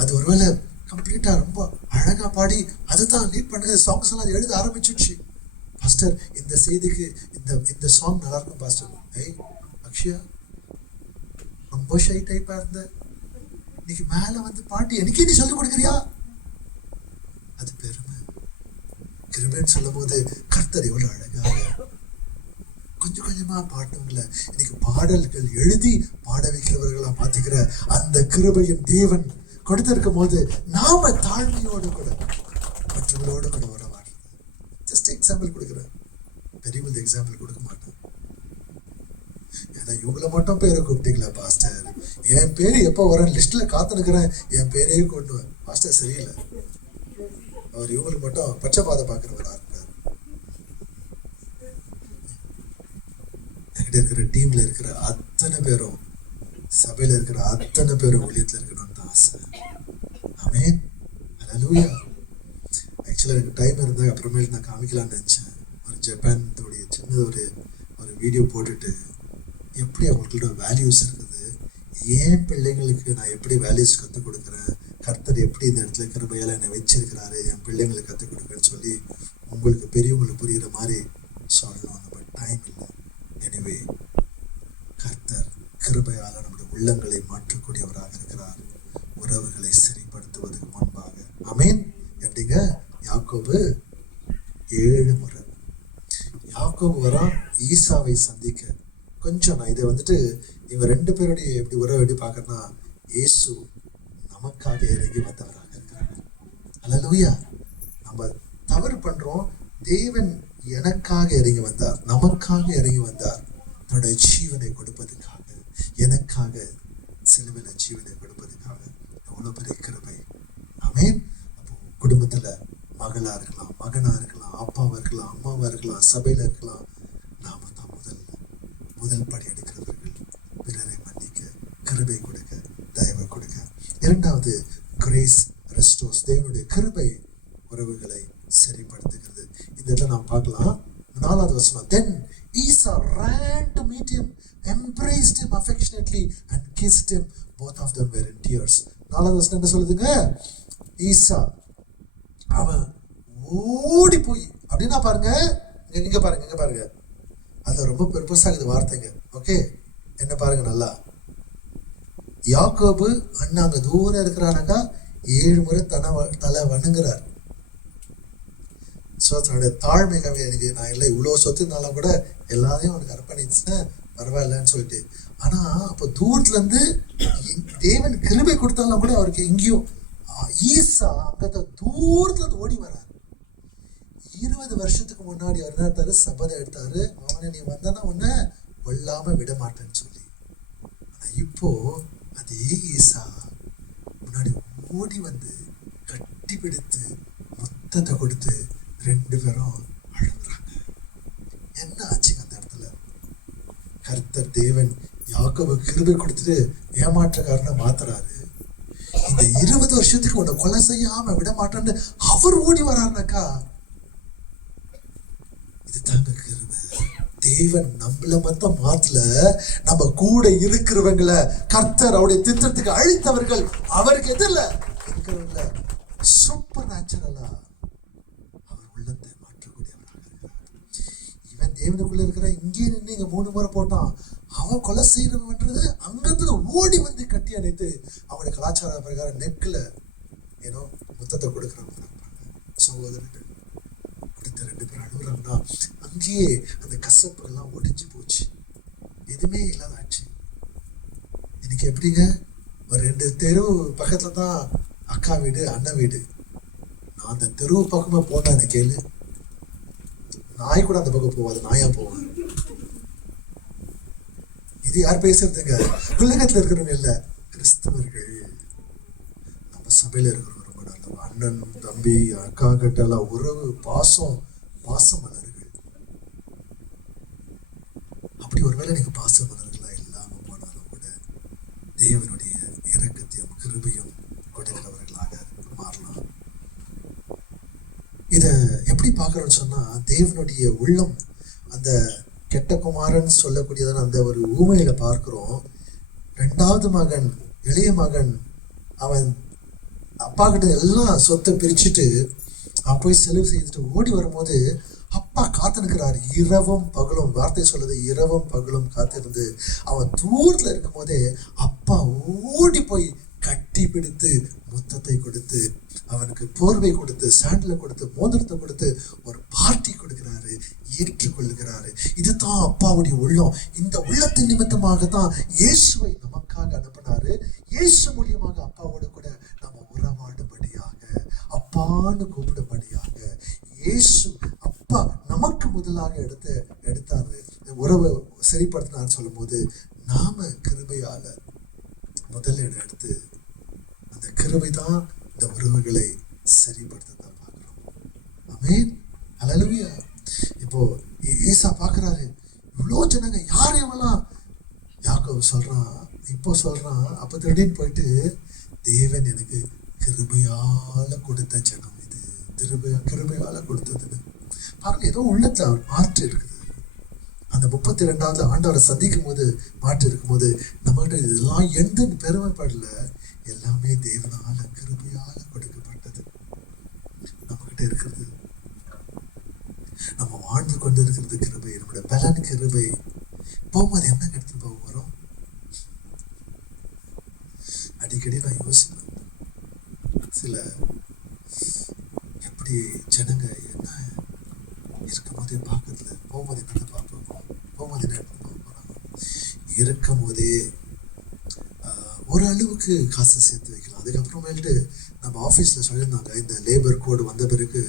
அது ஒருவேளை கம்ப்ளீட்டா ரொம்ப அழகா பாடி அதுதான் லீட் பண்ணுது. சாங்ஸ் எல்லாம் எழுத ஆரம்பிச்சிடுச்சு. பாஸ்டர் இந்த செய்திக்கு இந்த சாங் நல்லா இருக்கும் பாஸ்டர். அக்ஷயா ரொம்ப ஷை டைப்பா இருந்த, இன்னைக்கு மேல பாட்டு எனக்கே நீ சொல்லிக் கொடுக்குறியா? அது பெருமை. கிருபைன்னு சொல்லும் போது கர்த்தர் எவ்வளவு அழகாக கொஞ்சம் கொஞ்சமா பாட்டவங்களை இன்னைக்கு பாடல்கள் எழுதி பாட வைக்கிறவர்களா மாத்திக்கிற அந்த கிருபையின் தேவன் கொடுத்திருக்கும் போது நாம தாழ்மையோடு கூட மற்றவங்களோடு கூட உறவாடுறது. ஜஸ்ட் எக்ஸாம்பிள் கொடுக்குறேன், பெரிய எக்ஸாம்பிள் கொடுக்க மாட்டேன். ஏன்னா இவங்களை மட்டும் பேரை கூப்பிட்டீங்களா பாஸ்டர், என் பேரு எப்போ வரேன் லிஸ்ட்ல காத்துனுக்கிறேன், என் பேரையே கொண்டுவேன். பாஸ்டர் சரியில்லை, அவர் இவங்களுக்கு மட்டும் பச்சைப்பாதை பார்க்கிறவரா இருக்காரு. என்கிட்ட இருக்கிற டீம்ல இருக்கிற அத்தனை பேரும், சபையில இருக்கிற அத்தனை பேரும் ஊழியத்துல இருக்கணும்னு தான் ஆசை. ஆமென், ஹல்லேலூயா. ஆக்சுவலா எனக்கு டைம் இருந்தா அப்புறமேல் நான் காமிக்கலாம்னு நினைச்சேன். ஒரு ஜப்பானுடைய சின்ன ஒரு வீடியோ போட்டுட்டு எப்படி அவங்களோட வேல்யூஸ் இருக்குது, ஏன் பிள்ளைங்களுக்கு நான் எப்படி வேல்யூஸ் கற்றுக் கொடுக்குறேன், கர்த்தர் எப்படி இந்த இடத்துல கிருபையால என்னை வச்சிருக்கிறாரு, என் பிள்ளைங்களுக்கு கற்றுக் கொடுக்குறேன்னு சொல்லி உங்களுக்கு பெரியவங்களுக்கு புரியுற மாதிரி சொல்லணும். நம்ம டைம் இல்லை. எனவே கர்த்தர் கிருபையால நம்முடைய உள்ளங்களை மாற்றக்கூடியவராக இருக்கிறார், உறவுகளை சரிப்படுத்துவதற்கு முன்பாக. ஆமென். எப்படிங்க? யாக்கோபு 7 முறை யாக்கோபு வரான் ஈசாவை சந்திக்க. கொஞ்சம் நான் இதை இவங்க 2 பேருடைய எப்படி உறவு எப்படி பார்க்கறேன்னா, இயேசு நமக்காக இறங்கி வந்தவராக இருக்கிறார். ஹல்லேலூயா. நம்ம தவறு பண்றோம், தேவன் எனக்காக இறங்கி வந்தார், நமக்காக இறங்கி வந்தார், தன்னுடைய ஜீவனை கொடுப்பதற்காக, எனக்காக சிலுவையில ஜீவனை கொடுப்பதற்காக. எவ்வளவு பெரிய கிருபை. ஆமென். அப்போ குடும்பத்துல மகளா இருக்கலாம், மகனா இருக்கலாம், அப்பாவா இருக்கலாம், அம்மாவா இருக்கலாம், சபையில இருக்கலாம், நாம தான் முதல் படி எடுக்கிறவர்கள். கிருபை கொடுக்க, தயவு கொடுக்க. இரண்டாவது, கிரேஸ் ரெஸ்டோர்ஸ். தேவனுடைய கிருபை உறவுகளை சரிப்படுத்துகிறது. இந்த இதை நாம் பார்க்கலாம். 4வது வசனம். Then Esau ran to meet him, embraced him affectionately and kissed him. Both of them were in tears. 4வது வசனம் என்ன சொல்லுதுங்க? ஈசா அவன் ஓடி போய், அப்படின்னா பாருங்க, இங்க பாருங்க, அது ரொம்ப பெருசாகுது வார்த்தைங்க. ஓகே, என்ன பாருங்க நல்லா. யாக்கோபு அண்ணா அங்க தூரம் இருக்கிறானாக்கா 7 முறை தலை வணங்குறார். தன்னுடைய தாழ்மை கவி, எனக்கு நான் இல்லை இவ்வளோ சொத்து இருந்தாலும் கூட எல்லாத்தையும் அவனுக்கு அர்ப்பணிச்சுன்னா பரவாயில்லன்னு சொல்லிட்டு. ஆனா அப்போ தூரத்துல இருந்து தேவன் கிருபை கொடுத்தாலும் கூட அவருக்கு எங்கேயும் ஈசா அங்க தூரத்துல இருந்து ஓடி வராரு. 20 வருஷத்துக்கு முன்னாடி அவர் என்ன எடுத்தாரு? சபதம் எடுத்தாரு, அவனை நீ வந்தனா உன்னை கொல்லாம விட மாட்டேன்னு சொல்லி. ஆனா இப்போ அதே ஈசா முன்னாடி ஓடி வந்து கட்டி பிடித்து முத்தத்தை கொடுத்து 2 பேரும் அழுகுறாங்க. என்ன ஆச்சுங்க அந்த இடத்துல? கர்த்தர் தேவன் யாக்கோபு கிருபை கொடுத்துட்டு ஏமாற்றக்காரனை மாத்துறாரு. இந்த 20 வருஷத்துக்கு உன்னை கொலை செய்யாம விட மாட்டேன்னு அவர் ஓடி வராருனாக்கா, இது தாங்க கிருபை. தேவன் நம்மள மட்டும் மாத்தல, நம்ம கூட இருக்கிறவங்களை கர்த்தர் அவருடைய திட்டத்துக்கு அழித்தவர்கள், அவருக்கு எதிரில் இருக்கிறவங்கள சூப்பர் நேச்சுரலா அவர் உள்ளத்தை மாற்றக்கூடியவராக இருக்கிறார். இவன் தேவனுக்குள்ள இருக்கிற இங்கே நின்று இங்க 3 முறை போட்டான், அவன் கொலை செய்யறவன்றது அங்கிருந்து ஓடி வந்து கட்டி அணைத்து அவனுடைய கலாச்சார பிரகாரம் நெக்ல ஏதோ முத்தத்தை கொடுக்குறவங்க சகோதரர்கள் கொடுத்த 2 பேர் அழுகுறாங்கன்னா அங்கேயே அந்த கசப்புகள்லாம் ஒடிஞ்சு போச்சு, எதுவுமே இல்லாத ஆச்சு. இன்னைக்கு எப்படிங்க? ஒரு 2 தெரு பக்கத்துல தான் அக்கா வீடு, அண்ணன் வீடு. நான் அந்த தெருவு பக்கமா போனேன், அந்த கேளு, நாய் கூட அந்த பக்கம் போவாது, நாயா போவேன். இது யார் பேசுறதுங்க? உலகத்துல இருக்கிறவங்க இல்ல, கிறிஸ்தவர்கள். நம்ம சபையில இருக்கிறவங்க ரொம்ப நல்ல அண்ணன் தம்பி அக்கா கிட்ட எல்லாம் உறவு பாசம் மலர்கள். அப்படி ஒருவேளை நீங்க பாச மலர்களா இல்லாம போனாலும் கூட தேவனுடைய இரக்கத்தையும் கிருபையும் கொடுக்கிறவர்களாக மாறலாம். இத எப்படி பார்க்கறோம்னு சொன்னா, தேவனுடைய உள்ளம் அந்த கெட்ட குமாரன் சொல்லக்கூடியதான அந்த ஒரு ஊமையில பார்க்கிறோம். 2வது மகன், இளைய மகன், அவன் அப்பா கிட்ட எல்லாம் சொத்தை பிரிச்சுட்டு அவன் போய் செலவு செய்துட்டு ஓடி வரும்போது அப்பா காத்து நிற்கிறாரு. இரவும் பகலும், வார்த்தை சொல்லுது, இரவும் பகலும் காத்திருந்து அவன் தூரத்துல இருக்கும் போதே அப்பா ஓடி போய் கட்டி பிடித்து முத்தத்தை கொடுத்து அவனுக்கு போர்வை கொடுத்து சாண்டலை கொடுத்து மோதிரத்தை கொடுத்து ஒரு பார்ட்டி கொடுக்கிறாரு, ஏற்றுக்கொள்ளுகிறாரு. இதுதான் அப்பாவுடைய உள்ளம். இந்த உள்ளத்தின் நிமித்தமாக தான் இயேசுவை நமக்காக அனுப்பினாரு. இயேசு மூலியமாக அப்பாவோட கூட நம்ம உறவாடும்படியாக, அப்பான்னு கூப்பிடும்படியாக இயேசு அப்பா நமக்கு முதலாக எடுத்தாரு, உறவை சரிப்படுத்தினான்னு சொல்லும் போது நாம கிருபையால முதல் இடம் எடுத்து அந்த கிருபை தான் இந்த உறவுகளை சரிப்படுத்த பார்க்கிறோம். ஆமென், ஹல்லேலூயா. இப்போ ஈசா பார்க்கிறாரு, இவ்வளோ ஜனங்க யார் இவெல்லாம்? யாக்கோபு சொல்றான், இப்போ சொல்றான், அப்ப திடீர்னு போயிட்டு தேவன் எனக்கு கிருபையால கொடுத்த ஜனம் இது, கிருபையால கொடுத்ததுன்னு பாருங்க. ஏதோ உள்ளத்துல மாற்று இருக்குது. அந்த 32வது ஆண்டவரை சந்திக்கும் போது மாற்று இருக்கும்போது நம்மகிட்ட இதெல்லாம் எந்த பெருமைப்படல, எல்லாமே தேவனால கிருபையால கொடுக்கப்பட்டது. நம்ம கிட்ட இருக்கிறது, நம்ம வாழ்ந்து கொண்டு இருக்கிறது கிருபை, நம்முடைய பலன் கிருபை. போகும்போது என்ன எடுத்து போக வரும்? அடிக்கடி நான் யோசிப்பேன், சில எப்படி ஜனங்க என்ன இருக்கும் போதே பார்க்கறதுல, போகும்போது என்ன பார்ப்போம், போகும்போது என்ன எடுத்து போக போறாங்க. இருக்கும் போதே ஒரு அளவுக்கு காசை சேர்த்து வைக்கலாம். அதுக்கப்புறமேட்டு நம்ம ஆஃபீஸில் சொல்லியிருந்தாங்க, இந்த லேபர் கோடு வந்த பிறகு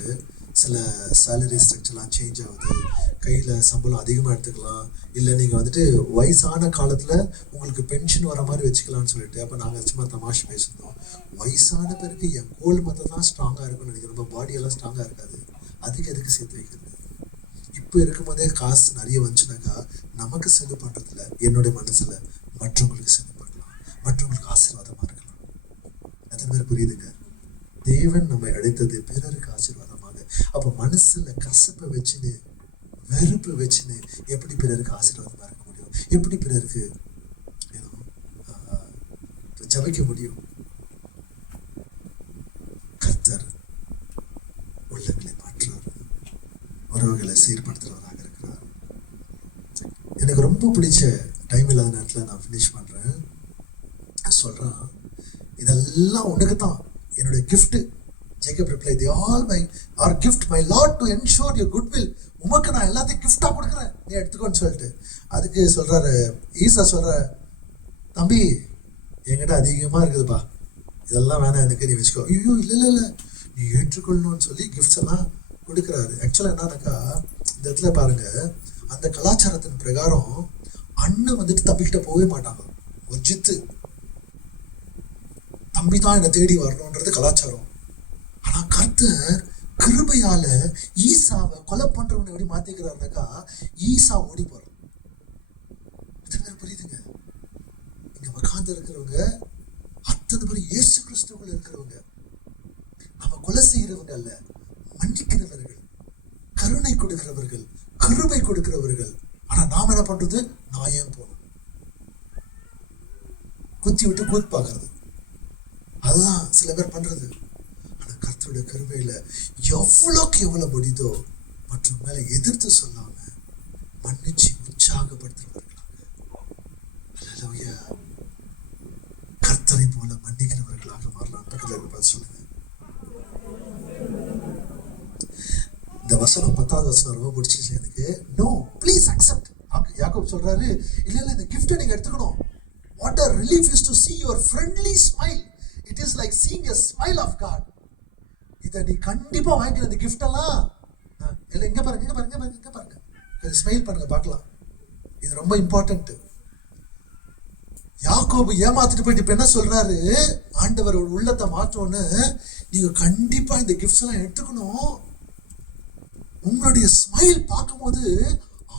சில சேலரி ஸ்ட்ரக்சர்லாம் சேஞ்ச் ஆகுது, கையில் சம்பளம் அதிகமாக எடுத்துக்கலாம், இல்லை நீங்கள் வந்துட்டு வயசான காலத்தில் உங்களுக்கு பென்ஷன் வர மாதிரி வச்சுக்கலாம்னு சொல்லிட்டு. அப்போ நாங்கள் சும்மா தமாஷ் பேசியிருந்தோம், வயசான பிறகு என் கோல் மற்ற தான் ஸ்ட்ராங்காக இருக்கும்னு நினைக்கிறேன், நம்ம பாடியெல்லாம் ஸ்ட்ராங்காக இருக்காது, அதுக்கு எதுக்கு சேர்த்து வைக்கிறது? இப்போ இருக்கும்போதே காசு நிறைய வந்துச்சுனாக்கா நமக்கு செலவு பண்ணுறதுல என்னுடைய மனசில் மற்றவங்களுக்கு செலவு பண்ணலாம், ஆசீர்வாதமா இருக்கலாம். எத்தனை பேர் புரியுதுங்க? தேவன் நம்மை அழைத்தது பிறருக்கு ஆசீர்வாதமாக. அப்ப மனசுல கசப்பை வச்சுன்னு வெறுப்பு வச்சுன்னு எப்படி பிறருக்கு ஆசீர்வாதமா இருக்க முடியும்? எப்படி பிறருக்கு ஜபிக்க முடியும்? கர்த்தர் உள்ளங்களை மாற்றுவார், உறவுகளை சீர்படுத்துறவராக இருக்கிறார். எனக்கு ரொம்ப பிடிச்ச டைம் இல்லாத நேரத்தில் நான் ஃபினிஷ் பண்றேன். சொல்றான், இதெல்லாம் உனக்கு தான் என்னுடைய gift. Jacob replied, they all are gift my Lord to ensure your goodwill. உமக்கு நான் எல்லாத்தையும் கிஃப்டா கொடுக்குறேன், நீ எடுத்துக்கோன்னு சொல்லிட்டு. அதுக்கு சொல்றாரு ஈசா, சொல்ற தம்பி என்கிட்ட அதிகமா இருக்குதுப்பா, இதெல்லாம் வேணாம் எனக்கு, நீ வச்சுக்கோ. ஐயோ இல்ல இல்ல இல்ல நீ ஏற்றுக்கொள்ளணும்னு சொல்லி கிஃப்ட்ஸ் எல்லாம் கொடுக்குறாரு. ஆக்சுவலா என்னன்னாக்கா, இந்த இடத்துல பாருங்க, அந்த கலாச்சாரத்தின் பிரகாரம் அண்ணன் வந்துட்டு தம்பிக்கிட்ட போகவே மாட்டாங்க. ஒரு ஜித்து தம்பி தான் என்னை தேடி வரணும்ன்றது கலாச்சாரம். ஆனா கர்த்தர் கிருபையால ஈசாவை கொலை பண்றவனை எப்படி மாத்திக்கிறாருனாக்கா, ஈசா ஓடி போறான். புரியுதுங்க? இங்க உட்கார்ந்து இருக்கிறவங்க அத்தனை பேர் இயேசு கிறிஸ்துவுக்குள்ள இருக்கிறவங்க. நம்ம கொலை செய்கிறவங்க அல்ல, மன்னிக்கிறவர்கள், கருணை கொடுக்கிறவர்கள், கிருபை கொடுக்கிறவர்கள். ஆனா நாம என்ன பண்றது? நான் ஏன் போகணும், குத்தி விட்டு கூத்து பாக்குறது, அதுதான் சில பேர் பண்றது. ஆனா கர்த்தருடைய கிருபையில எவ்வளவுக்கு எவ்வளவு முடியுதோ மற்றும் மேல எதிர்த்து சொல்லாம மன்னிச்சு உற்சாகப்படுத்துறவர்களாக, அல்லேலூயா, கர்த்தரை போல மன்னிக்கிறவர்களாக மாறலாம். பக்கத்துல பார்த்து சொல்லுங்க. இந்த வசனம் 10வது வசனம் ரொம்ப பிடிச்சிச்சு எனக்கு. No please accept. யாக்கோபு சொல்றாரு, இல்ல இல்ல இந்த கிஃப்ட்டை நீங்க எடுத்துக்கணும். What a relief is to see your friendly smile. It is like seeing a smile of God. இதை நீ கண்டிப்பா வாங்கிக்கிற இந்த கிஃப்ட் எல்லாம். இல்ல இங்க பாருங்க, இங்க பாருங்க, இங்க பாருங்க, கொஞ்சம் ஸ்மைல் பண்ணுங்க பார்க்கலாம். இது ரொம்ப இம்பார்ட்டன்ட். யாக்கோபு ஏமாத்திட்டு போயிட்டு இப்ப என்ன சொல்றாரு, ஆண்டவர் உள்ளத்தை மாற்றோன்னு நீங்க கண்டிப்பா இந்த கிஃப்ட்ஸ் எல்லாம் எடுத்துக்கணும். உங்களுடைய ஸ்மைல் பார்க்கும்போது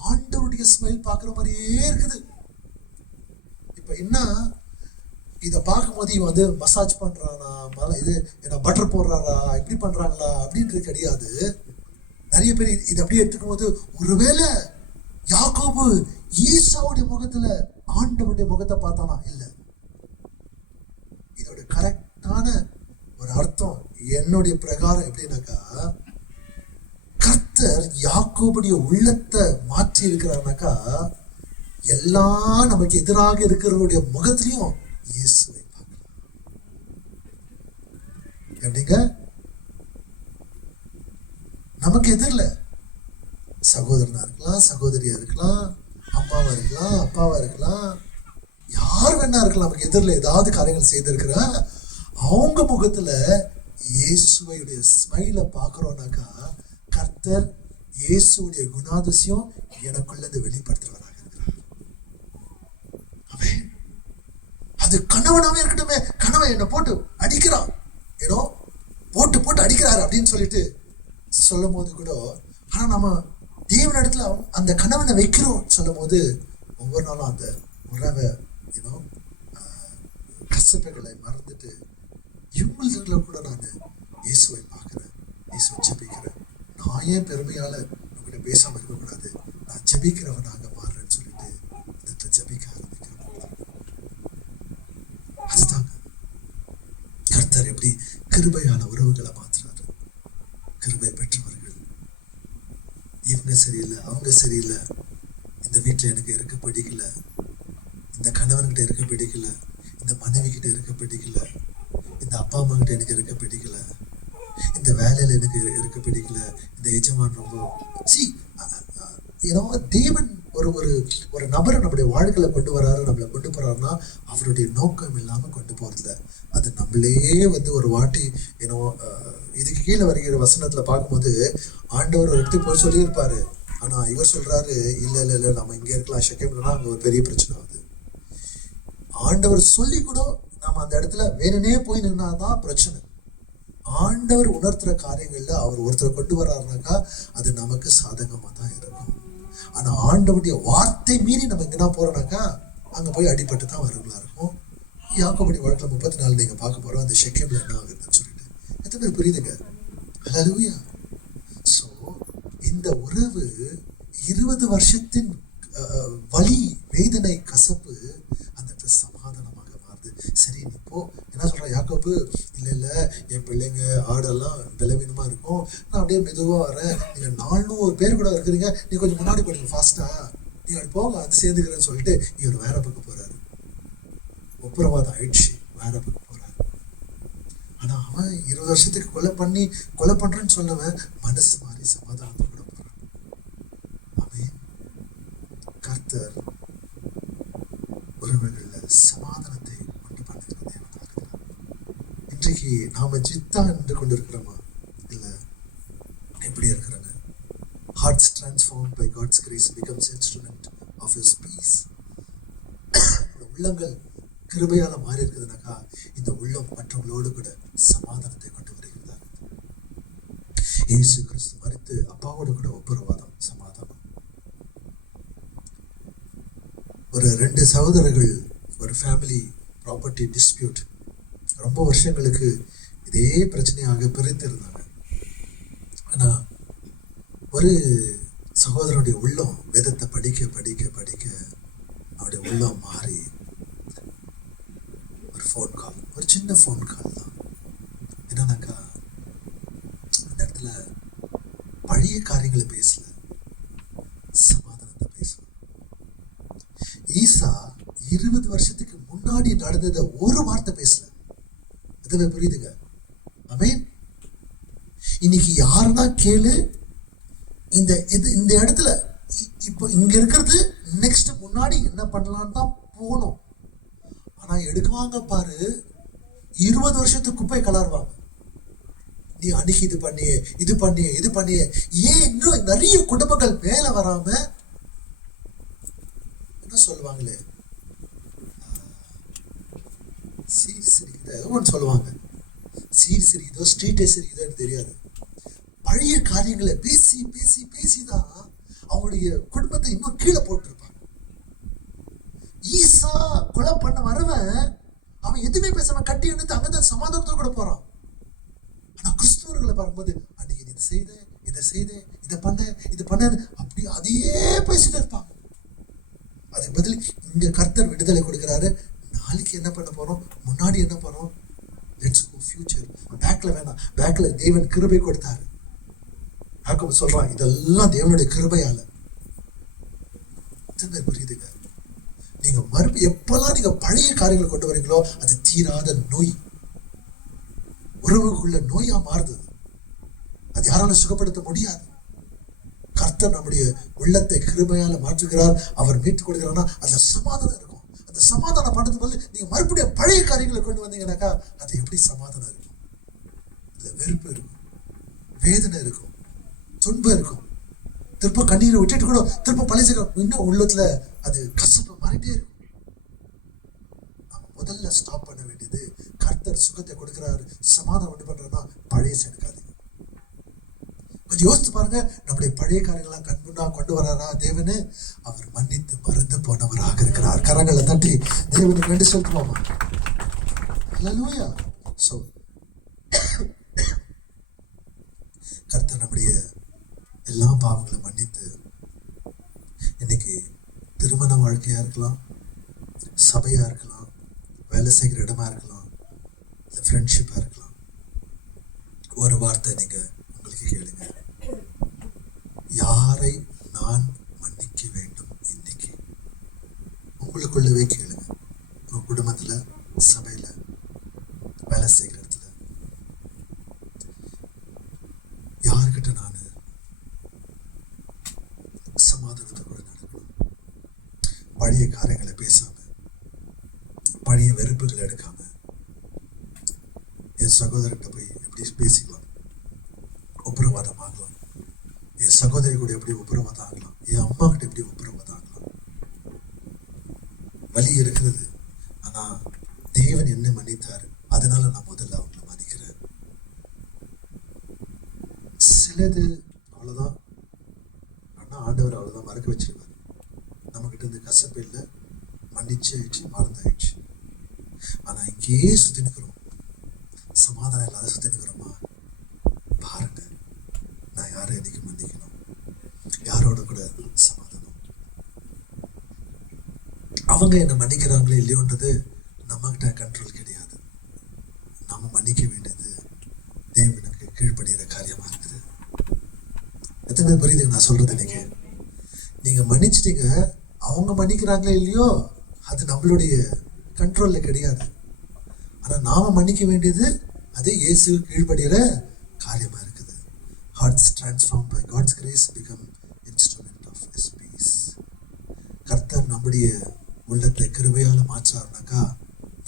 ஆண்டவருடைய ஸ்மைல் பார்க்குற மாதிரியே இருக்குது. இப்ப என்ன, இதை பார்க்கும்போது இவன் வந்து மசாஜ் பண்றானா, இது என்ன பட்டர் போடுறாரா, இப்படி பண்றாங்களா அப்படின்றது கிடையாது. நிறைய பேர் இதை அப்படியே எடுத்துக்கும் போது ஒருவேளை யாக்கோபு ஈசாவுடைய முகத்துல ஆண்டவருடைய முகத்தை பார்த்தானா? இல்ல. இதோட கரெக்டான ஒரு அர்த்தம் என்னுடைய பிரகாரம் எப்படின்னாக்கா, கர்த்தர் யாக்கோபுடைய உள்ளத்தை மாற்றி இருக்கிறார்னாக்கா, எல்லாம் நமக்கு எதிராக இருக்கிறவருடைய முகத்திலையும் இயேசுவை பார்க்கலாம். எப்படிங்க? நமக்கு எதிரில் சகோதரனா இருக்கலாம், சகோதரியா இருக்கலாம், அம்மாவா இருக்கலாம், அப்பாவா இருக்கலாம், யார் வேணா இருக்கலாம். நமக்கு எதிரில் ஏதாவது காரியங்கள் செய்திருக்கிறா, அவங்க முகத்துல இயேசுவையுடைய ஸ்மைலை பார்க்கிறோம்னாக்கா, கர்த்தர் இயேசுடைய குணாதிசயம் எனக்குள்ளது வெளிப்படுத்துறவராக இருக்கிறார். அவன் அது கணவனாவே இருக்கட்டுமே, கணவன் என்னை போட்டு அடிக்கிறான், ஏனோ போட்டு போட்டு அடிக்கிறாரு அப்படின்னு சொல்லிட்டு சொல்லும் போது கூட, ஆனா நம்ம தேவன் இடத்துல அந்த கணவனை வைக்கிறோம் சொல்லும் போது ஒவ்வொரு நாளும் அந்த உறவை ஏனோ கசப்புகளை மறந்துட்டு இவங்கள கூட நான் இயேசுவை பார்க்கிறேன், இயேசுவை ஜெபிக்கிறேன். நான் ஏன் பெருமையால உங்ககிட்ட பேசாம இருக்கக்கூடாது, நான் ஜெபிக்கிறவனாக மாறுறேன்னு சொல்லிட்டு இந்த ஜெபிக்க ஆரம்பிக்கிறேன். அதுதாங்க கர்த்தர் எப்படி கிருபையான உறவுகளை மாத்துறாரு. கிருபை பெற்றவர்கள், இவங்க சரியில்லை, அவங்க சரியில்லை, இந்த வீட்டில் எனக்கு இருக்க பிடிக்கல, இந்த கணவன்கிட்ட இருக்க பிடிக்கல, இந்த மனைவி கிட்ட இருக்க பிடிக்கல, இந்த அப்பா அம்மா கிட்ட எனக்கு இருக்க பிடிக்கல, இந்த வேலையில எனக்கு இருக்க பிடிக்கல, இந்த எஜமான் ரொம்ப ஏன்னா தேவன் ஒரு ஒரு ஒரு நபரை நம்முடைய வாழ்க்கையில கொண்டு வராரு, நம்மளை கொண்டு போறாருன்னா அவருடைய நோக்கம் இல்லாம கொண்டு போறதில்ல. அது நம்மளே வந்து ஒரு வாட்டி ஏன்னோ இதுக்கு கீழே வருகிற வசனத்துல பார்க்கும்போது ஆண்டவர் ஒரு இடத்துக்கு போய் சொல்லியிருப்பாரு. ஆனா இவர் சொல்றாரு, இல்ல இல்ல இல்ல நம்ம இங்க இருக்கலாம், ஷெகேம்லனா அங்க ஒரு பெரிய பிரச்சனை ஆகுது. ஆண்டவர் சொல்லி கூட நம்ம அந்த இடத்துல வேணுனே போய் நின்னாதான் பிரச்சனை. ஆண்டவர் உணர்த்துற காரியங்கள்ல அவர் ஒருத்தரை கொண்டு வர்றாருனாக்கா அது நமக்கு சாதகமா தான் இருக்கும். ஆனா ஆண்டவருடைய வார்த்தை மீறி நம்ம எங்கன்னா போறோம்னாக்கா அங்க போய் அடிபட்டு தான் வருங்களா இருக்கும். யாக்கோபுடைய வழக்கில் 34 நீங்க பார்க்க போறோம். அந்த ஷெக்கேம்ல என்ன ஆகுதுன்னு சொல்லிட்டு எத்தனை பேர் புரியுதுங்க? ஹல்லேலூயா. சோ இந்த உறவு 20 வருஷத்தின் வலி, வேதனை, கசப்பு அந்த இடத்துல சமாதானமாக மாறுது. சரி நீ போ. என்ன சொல்ற யாக்கோபு? இல்ல என் பிள்ளைங்க ஆடெல்லாம் பலவீனமா இருக்கும், நான் அப்படியே மெதுவா வரேன், நீங்க 400 பேர் கூட இருக்கிறீங்க, நீ கொஞ்சம் முன்னாடி போடுங்க ஃபாஸ்டா, நீ அப்படி போங்க, அது சேர்ந்துக்கிறேன்னு சொல்லிட்டு இவர் வேற பக்கம் போறாரு. ஒப்புரவாதம் ஆயிடுச்சு, வேற பக்கம் போறாரு. ஆனா அவன் 20 வருஷத்துக்கு கொலை பண்றேன்னு சொன்னவன் மனசு மாறி சமாதானத்தை கூட போறான். அவன் கர்த்தர் உறவுகள்ல சமாதானத்தை உண்டு பண்ணுகிற தேவனா இருக்கிறார். இன்றைக்கு நாம ஜித்தா என்று கொண்டிருக்கிறோமா? இல்ல எப்படி இருக்கிறாங்க? Hearts transformed by God's grace becomes instrument of His peace. உள்ளங்கள் கிருபையால மாறி இருக்குதுனாக்கா இந்த உள்ளம் மற்றவங்களோடு கூட சமாதானத்தை கொண்டு வருகிறதா. இயேசு கிறிஸ்து மரித்து அப்பாவோடு கூட ஒப்புரவாதம், சமாதானம். ஒரு 2 சகோதரர்கள் ஒரு ஃபேமிலி ப்ராப்பர்ட்டி டிஸ்பியூட், ரொம்ப வருஷங்களுக்கு இதே பிரச்சனையாக பிரித்து இருந்தாங்க. ஆனா ஒரு சகோதரனுடைய உள்ளம் வேதத்தை படிக்க படிக்க படிக்க அவருடைய உள்ளம் மாறி ஒரு ஃபோன் கால், ஒரு சின்ன ஃபோன் கால் தான். என்னன்னாக்கா அந்த இடத்துல பழைய காரியங்களை பேசல, சமாதானத்தை பேசணும். ஈசா 20 வருஷத்துக்கு முன்னாடி நடந்ததை ஒரு வார்த்தை பேசல. இதுவே புரியுதுங்க? ஆமென். இன்னைக்கு யாருன்னா கேளு, இந்த இடத்துல இப்போ இங்க இருக்கிறது நெக்ஸ்ட் முன்னாடி என்ன பண்ணலான்னு தான் போகணும். ஆனா எடுக்குவாங்க பாரு, 20 வருஷத்துக்கு குப்பை கலருவாங்க. நீ அன்னைக்கு இது பண்ணியே ஏன் இன்னும் நிறைய குடும்பங்கள் மேல வராம என்ன சொல்லுவாங்களே, சீர் சிரிக்குதோ ஏதோ ஒன்று சொல்லுவாங்க. சீர் சிரிக்குதோ ஸ்ட்ரீட்டே சிரிக்குதோன்னு தெரியாது. பழைய காரியங்களை பேசி பேசி பேசிதான் அவங்களுடைய குடும்பத்தை இன்னும் கீழே போட்டிருப்பாங்க. ஈசா கொலை பண்ண வரவன் அவன் எதுவுமே பேசாம கட்டி எடுத்து அங்கதான் சமாதானத்தோட கூட போறான். ஆனா கிறிஸ்தவர்களை பார்க்கும்போது அன்னைக்கு இதை செய்தேன் இது பண்ண அப்படி அதையே பேசிட்டு இருப்பாங்க. அதுக்கு பதில் இங்க கர்த்தர் விடுதலை கொடுக்கிறாரு. நாளைக்கு என்ன பண்ண போறோம், முன்னாடி என்ன பண்ணோம், லெட்ஸ் கோ ஃபியூச்சர். பேக்ல வேணாம், பேக்ல தேவன் கிருபை கொடுத்தாரு. யாக்கோபு சொல்றான், இதெல்லாம் தேவனுடைய கிருபையால. புரியுதுங்க? நீங்க எப்பெல்லாம் நீங்க பழைய காரியங்களை கொண்டு வரீங்களோ அது தீராத நோய், உறவுக்குள்ள நோயா மாறுது. அது யாராலும் சுகப்படுத்த முடியாது. கர்த்தர் நம்முடைய உள்ளத்தை கிருபையால மாற்றுகிறார், அவர் மீட்டு கொடுக்கிறார்னா அதுல சமாதானம் இருக்கும். அந்த சமாதானம் பண்றது போது நீங்க மறுபடியும் பழைய காரியங்களை கொண்டு வந்தீங்கன்னாக்கா அது எப்படி சமாதானம் இருக்கும்? அதுல வெறுப்பு இருக்கும், வேதனை இருக்கும், துன்பம் இருக்கும். திரும்ப கண்ணீரை விட்டுட்டு கூட திரும்ப பழைய இன்னும் உள்ளத்துல அது கசப்பு மாறிட்டே இருக்கும். நம்ம முதல்ல ஸ்டாப் பண்ண வேண்டியது, கர்த்தர் சுகத்தை கொடுக்கிறாரு, சமாதானம் உண்டு பண்றதுனா பழைய சேர்க்காதீங்க. கொஞ்சம் யோசித்து பாருங்க, நம்முடைய பழைய காரியங்களாம் கண்முன்னா கொண்டு வராரா தேவனு? அவர் மன்னித்து மறந்து போனவராக இருக்கிறார். கரங்களை தட்டி தேவனுக்கு நன்றி செலுத்துவோமா? ஹல்லேலூயா. சோ கர்த்தர் நம்முடைய எல்லா பாவங்களை மன்னித்து இன்னைக்கு திருமண வாழ்க்கையா இருக்கலாம், சபையா இருக்கலாம், வேலை செய்கிற இடமா இருக்கலாம், இல்லை ஃப்ரெண்ட்ஷிப்பா இருக்கலாம், ஒரு வார்த்தை நீங்க உங்களுக்கு கேளுங்க, யாரை நான் மன்னிக்க வேண்டும்? இன்னைக்கு உங்களுக்குள்ளவே கேளுங்க. உங்க குடும்பத்துல, சபையில, வேலை செய்கிற இடத்துல யாருக்கிட்ட நான் சமாதானத்தை கூட நடக்கணும்? பழைய காரியங்களை பேசாம, பழைய வெறுப்புகளை எடுக்காம, என் சகோதரர்கிட்ட போய் எப்படி பேசிக்கலாம், ஒப்புரவாதம் ஆகலாம், என் சகோதரி கூட எப்படி ஒப்புரவாதம் ஆகலாம், என் அம்மா கிட்ட எப்படி ஒப்புரவாதம் ஆகலாம். வலி இருக்கிறது, ஆனா தேவன் என்ன மன்னித்தாரு, அதனால நான் முதல்ல அவங்களை மன்னிக்கிறேன். சிலது அவ்வளவுதான், ஆனா ஆண்டவர் அவ்வளவுதான் மறக்க வச்சிருவார். நம்ம கிட்ட இருந்து கசப்பு இல்லை, மன்னிச்சு ஆயிடுச்சு, மறந்தாயிடுச்சு. இன்னைக்கே சுத்தி நிற்கிறோம், சமாதானம் இல்லாத சுத்தி நிற்கிறோமா? பாருங்க, நான் யாரை இன்னைக்கு மன்னிக்கணும், யாரோட கூட சமாதானம், அவங்க என்ன மன்னிக்கிறாங்களே இல்லையோன்றது நம்மகிட்ட கண்ட்ரோல் கிடையாது. நாம மன்னிக்க வேண்டியது தேவனுக்கு கீழ்ப்படுகிற காரியமா இருக்குது. எத்தனை பேர் புரியுதுங்க நான் சொல்றது? இன்னைக்கு நீங்க மன்னிச்சிட்டீங்க, அவங்க மன்னிக்கிறாங்களே இல்லையோ அது நம்மளுடைய கண்ட்ரோல்ல கிடையாது. ஆனா நாம மன்னிக்க வேண்டியது அது இயேசு கீழ்ப்படுகிற காரியமா இருக்குது. Hearts transformed by God's grace become instrument of His peace. கர்த்தர் நம்முடைய உள்ளத்தை கிருபையால மாற்றாருனாக்கா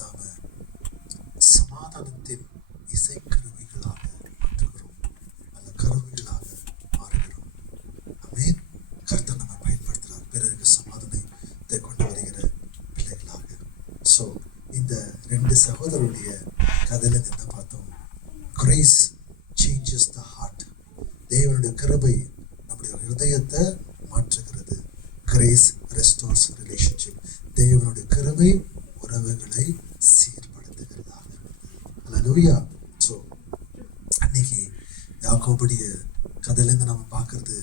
நாம சமாதானத்தின் இசை கருவிகளாக மாற்றுகிறோம், அல்ல கருவிகளாக மாறுகிறோம். ஆமென். கர்த்தர் நம்ம பயன்படுத்துறார் பிறருக்கு சமாதானத்தை கொண்டு வருகிற பிள்ளைகளாக. ஸோ இந்த ரெண்டு சகோதரருடைய கதையில என்ன பார்த்தோம்? Grace changes the heart. தேவனுடைய கிருபை நம்முடைய ஹிருதயத்தை மாற்றுகிறது. Grace restores relationship. தேவனுடைய கிருபை உறவுகளை சீர்படுத்துகிறதாக. அல்லேலூயா. ஸோ அன்னைக்கு யாக்கோபுடைய கதையிலேருந்து நம்ம பார்க்கறது,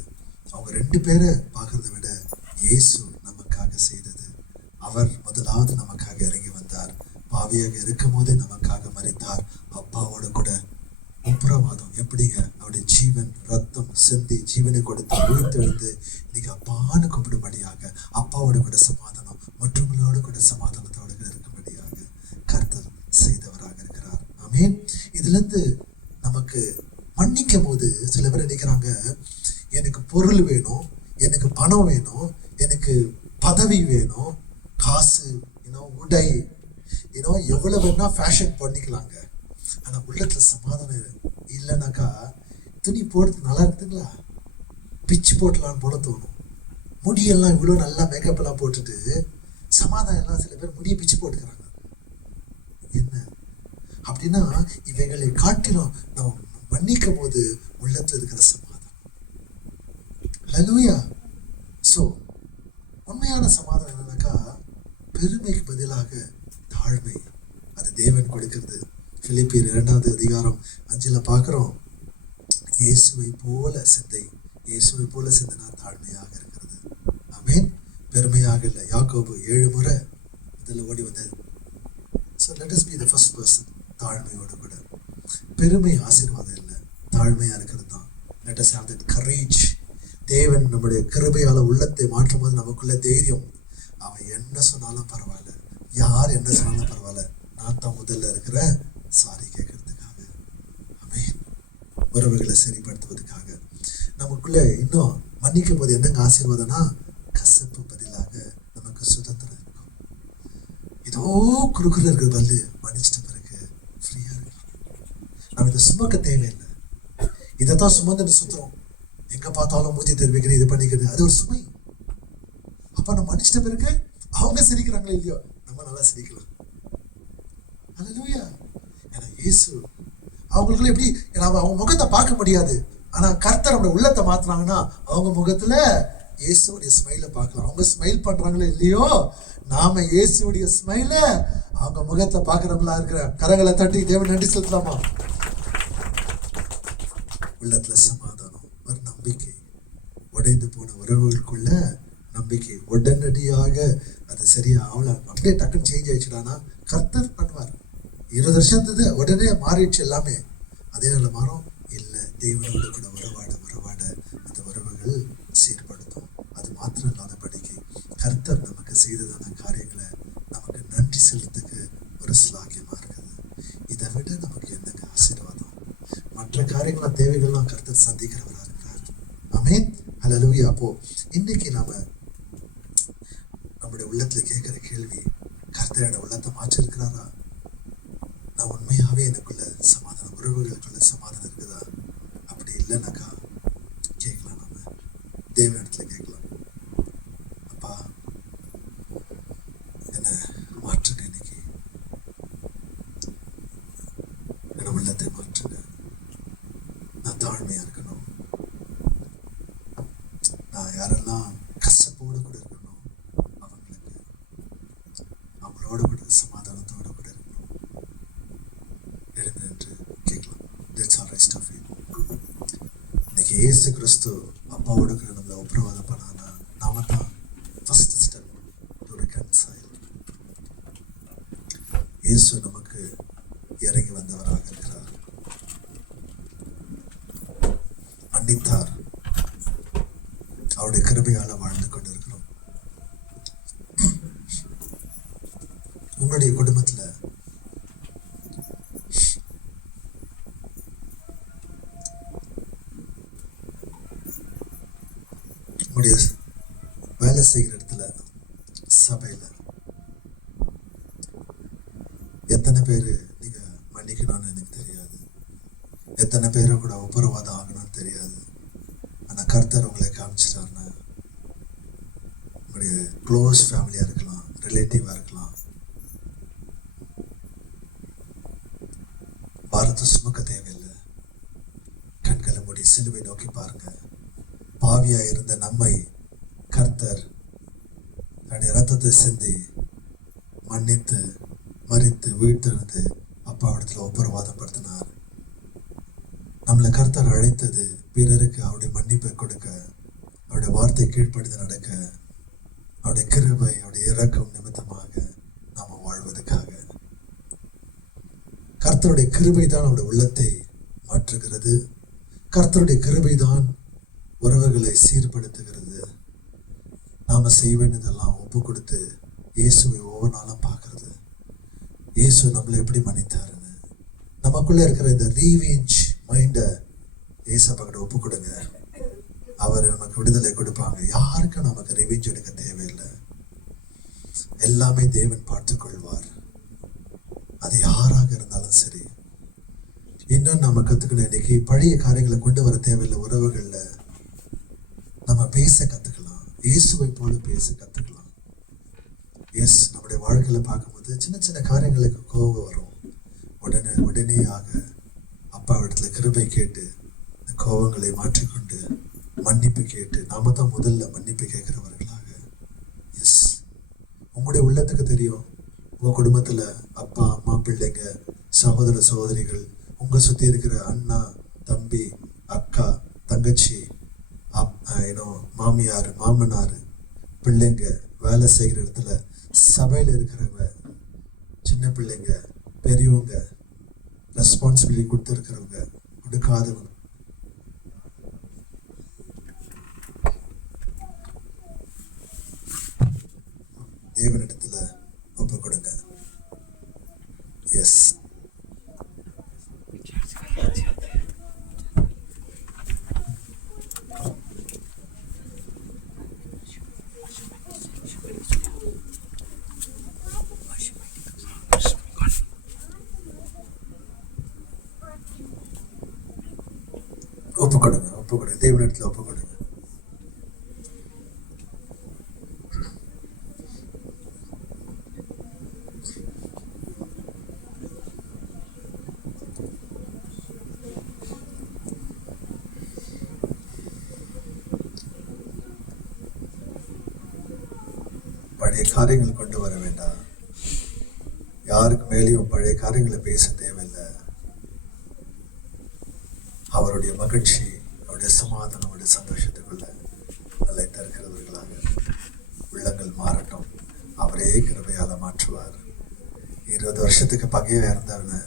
அவங்க ரெண்டு பேரை பார்க்கறத விட இயேசு நமக்காக செய்தது. அவர் முதலாவது நமக்காக இறங்கி வந்தார், பாவியாக இருக்கும் போதே நமக்காக மரித்தார். அப்பாவோட கூட உப்புரவாதம் எப்படிங்க? அவருடைய ஜீவன் ரத்தம் சிந்தி ஜீவனை கொடுத்து உயிர்த்தெழுந்து இன்னைக்கு அப்பான்னு கூப்பிடும்படியாக, அப்பாவோட கூட சமாதானம், மற்றவங்களோட கூட சமாதானத்தோடு இருக்கும்படியாக கர்த்தர் செய்தவராக இருக்கிறார். ஆமென். இதுல இருந்து நமக்கு மன்னிக்கும் போது சில பேர் நினைக்கிறாங்க, எனக்கு பொருள் வேணும், எனக்கு பணம் வேணும், எனக்கு பதவி வேணும், காசு, உடை, எவ்வளவு வேணா ஃபேஷன் பண்ணிக்கலாங்க. ஆனா உள்ளத்துல சமாதானம் இல்லைனாக்கா துணி போடுறது நல்லா இருக்குதுங்களா, பிச்சு போட்டலான்னு போல தோணும். முடியெல்லாம் இவ்வளோ நல்லா மேக்கப் எல்லாம் போட்டுட்டு சமாதானம் எல்லாம் சில பேர் முடியை பிச்சு போட்டுக்கிறாங்க. என்ன அப்படின்னா இவைகளை காட்டிலும் நம்ம மன்னிக்கும் போது உள்ளத்துல இருக்கிற சமாதானம். ஹல்லேலூயா. ஸோ உண்மையான சமாதானம் என்னன்னாக்கா பெருமைக்கு பதிலாக தாழ்மை. அது தேவன் கொடுக்கிறது. பிலிப்பியர் 2வது அதிகாரம் 5 பார்க்கிறோம், இயேசுவை போல சிந்தை, இயேசுவை போல சிந்தனா தாழ்மையாக இருக்கிறது. ஆமென். பெருமையாக இல்லை. யாக்கோபு 7 முறை அதில் ஓடி வந்தது. So let us be the first person. தாழ்மையோடு கூட. பெருமை ஆசீர்வாதம் இல்லை, தாழ்மையா இருக்கிறது தான். Let us have that courage. தேவன் நம்முடைய கிருபையால உள்ளத்தை மாற்றும் போது நமக்குள்ள தைரியம். அவன் என்ன சொன்னாலும் பரவாயில்ல, யார் என்ன சொன்னாலும் பரவாயில்ல, நான் தான் முதல்ல இருக்கிறேன் சாரி கேட்கறதுக்காக. ஆமென். உறவுகளை சரிப்படுத்துவதற்காக. நமக்குள்ள இன்னும் மன்னிக்கும் போது என்னங்க ஆசீர்வாதம்னா, கசப்பு பதிலாக நமக்கு சுதந்திரம் இருக்கும். ஏதோ குறுகுற இருக்கிற பதில் மன்னிச்சிட்ட பிறகு ஃப்ரீயா இருக்கலாம். நம்ம இதை சுமக்க தேவையில்லை. இதைத்தான் சுமந்துட்டு சுத்துறோம். எங்க பார்த்தாலும் மூஞ்சி தெரிவிக்கிறது, இது பண்ணிக்கிறது, அது ஒரு சுமை. அப்ப நம்ம மன்னிச்சிட்ட பிறகு அவங்க சிரிக்கிறாங்களோ இல்லையோ, நம்ம நல்லா சிரிக்கலாம். அல்லேலூயா. ஏன்னா இயேசு அவங்களுக்கு எப்படி, அவங்க முகத்தை பார்க்க முடியாது. ஆனா கர்த்தர் நம்மளோட உள்ளத்தை மாத்துறாங்கன்னா அவங்க முகத்துல இயேசுடைய ஸ்மைல பார்க்கலாம். அவங்க ஸ்மைல் பண்றாங்களோ இல்லையோ, நாம இயேசுடைய ஸ்மைல அவங்க முகத்தை பார்க்கறவங்களா இருக்கிற கரங்களை தட்டி தேவன் நன்றி செலுத்தலாமா? உள்ளத்துல சமாதானம், ஒரு நம்பிக்கை. உடைந்து போன உறவுகளுக்குள்ள நம்பிக்கை. உடனடியாக அது சரியா ஆகல, அப்படியே டக்குன்னு சேஞ்ச் ஆயிடுச்சுடானா கர்த்தர் பண்ணுவார். 20 வருஷம் இருந்தது, உடனே மாறிடுச்சு எல்லாமே. அதே நல்ல மாறும் இல்லை. தெய்வனோடு கூட உறவாட உறவாட அந்த உறவுகள் சீர்படுத்தும். அது மாத்திரம் இல்லாதபடிக்கு கர்த்தர் நமக்கு செய்ததான காரியங்களை நமக்கு நன்றி செலுத்துக்கு ஒரு ஸ்லாக்கியமா இருக்குது. இதை விட நமக்கு என்னங்க ஆசீர்வாதம்? மற்ற காரியங்களா தேவைகள்லாம் கர்த்தர் சந்திக்கிறவராக இருக்கிறார். ஆமென். ஹல்லேலூயா. அப்போ இன்னைக்கு நாம நம்முடைய உள்ளத்துல கேட்கிற கேள்வி, கர்த்தரோட உள்ளத்தை மாற்றிருக்கிறாரா? நான் உண்மையாவே எனக்குள்ள சமாதானம், உறவுகளுக்குள்ள சமாதானம் இருக்குதா? அப்படி இல்லைனாக்கா கேட்கலாம், நாம தேவ இடத்துல கேட்கலாம். அப்பா என்ன மாற்றுங்க, இன்னைக்கு என்ன உள்ளத்தை மாற்றுங்க. நான் தாழ்மையா இருக்கணும். நான் யாரெல்லாம் கஷ்டப்போடு கூட இருக்கணும் அவங்களுக்கு, அவங்களோட கூட சமாதானத்தோடு கூட இருக்கணும். இயேசு கிறிஸ்து அப்பாவோட நம்மளை உபரவாதம் பண்ணானா நாம தான் ஃபர்ஸ்ட் ஸ்டெப் டு ரெகன்சைல். இயேசு நமக்கு இறங்கி வந்தவராக இருக்கிறார், மன்னித்தார். அவருடைய கிருபையால வாழ்ந்து கொண்டிருக்கிறோம். உங்களுடைய குடும்பத்துல உங்களுடைய வேலை செய்கிற இடத்துல சபையில எத்தனை பேரு நீங்க மன்னிக்கணும்னு எனக்கு தெரியாது, எத்தனை பேரை கூட உபரவாதம் ஆகணும்னு தெரியாது. ஆனா கர்த்தர் உங்களை காமிச்சிட்டாருன்னா உங்களுடைய க்ளோஸ் ஃபேமிலியா இருக்கலாம், ரிலேட்டிவா இருக்கலாம், பாரத்தை சுமக்க தேவையில்லை. கண்களை மூடி சிலுவை நோக்கி பாருங்க. பாவியா இருந்த நம்மை கர்த்தர் தன்னுடைய ரத்தத்தை சிந்தி மன்னித்து மறித்து வீழ்த்திருந்து அப்பாவிடத்துல உபரவாதம் படுத்தினார். நம்மளை கர்த்தர் அழைத்தது பிறருக்கு அவருடைய மன்னிப்பை கொடுக்க, அவருடைய வார்த்தை கீழ்ப்படிந்து நடக்க, அவருடைய கிருபை அவருடைய இரக்கம் நிமித்தமாக நாம வாழ்வதற்காக. கர்த்தருடைய கிருபை தான் அவருடைய உள்ளத்தை மாற்றுகிறது. கர்த்தருடைய கிருபை தான் உறவுகளை சீர்படுத்துகிறது. நாம செய்ய வேண்டியதெல்லாம் ஒப்பு கொடுத்து இயேசுவை ஒவ்வொரு நாளும் பார்க்கறது. இயேசு நம்மளை எப்படி மன்னித்தாருன்னு நமக்குள்ள இருக்கிற இந்த ரீவேஞ்ச் மைண்டை இயேசப்பா கிட்ட ஒப்பு கொடுங்க. அவர் நமக்கு விடுதலை கொடுப்பாங்க. யாருக்கும் நமக்கு ரிவெஞ்ச் எடுக்க தேவையில்லை. எல்லாமே தேவன் பார்த்துக் கொள்வார். அது யாராக இருந்தாலும் சரி. இன்னும் நம்ம கத்துக்கணும், இன்னைக்கு பழைய காரியங்களை கொண்டு வர தேவையில்லை. உறவுகள்ல நம்ம பேச கத்துக்கலாம், இயேசுவை போல பேச கத்துக்கலாம். நம்முடைய வாழ்க்கையில பார்க்கும்போது சின்ன சின்ன காரியங்களுக்கு கோபம் வரும். உடனேயாக அப்பாவிடத்துல கிருபை கேட்டு இந்த கோபங்களை மாற்றிக்கொண்டு மன்னிப்பு கேட்டு நாம தான் முதல்ல மன்னிப்பு கேட்கிறவர்களாக. உங்களுடைய உள்ளத்துக்கு தெரியும், உங்க குடும்பத்துல அப்பா அம்மா பிள்ளைங்க சகோதர சகோதரிகள், உங்க சுத்தி இருக்கிற அண்ணா தம்பி அக்கா தங்கச்சி மாமியார் மாமனார் பிள்ளைங்க, வேலை செய்கிற இடத்துல சபையில இருக்கிறவங்க, சின்ன பிள்ளைங்க பெரியவங்க, ரெஸ்பான்சிபிலிட்டி கொடுத்துருக்கிறவங்க, கொடுக்காதவங்க, தேவனிடத்துல ஒப்பு கொடுங்க. ஒப்பு கொடுங்க தேவனிடத்துல ஒப்பு கொடுங்க. பழைய காரியங்கள் கொண்டு வர வேண்டாம். யாருக்கு மேலேயும் பழைய காரியங்களை பேச தேவையில்லை. அவருடைய மகிழ்ச்சி, அவருடைய சமாதானம், அவருடைய சந்தோஷத்துக்குள்ள நல்ல தருகிறவர்களாக உள்ளங்கள் மாறட்டும். அவரே கிருபையால மாற்றுவார். 20 வருஷத்துக்கு பகையா இருந்தவனை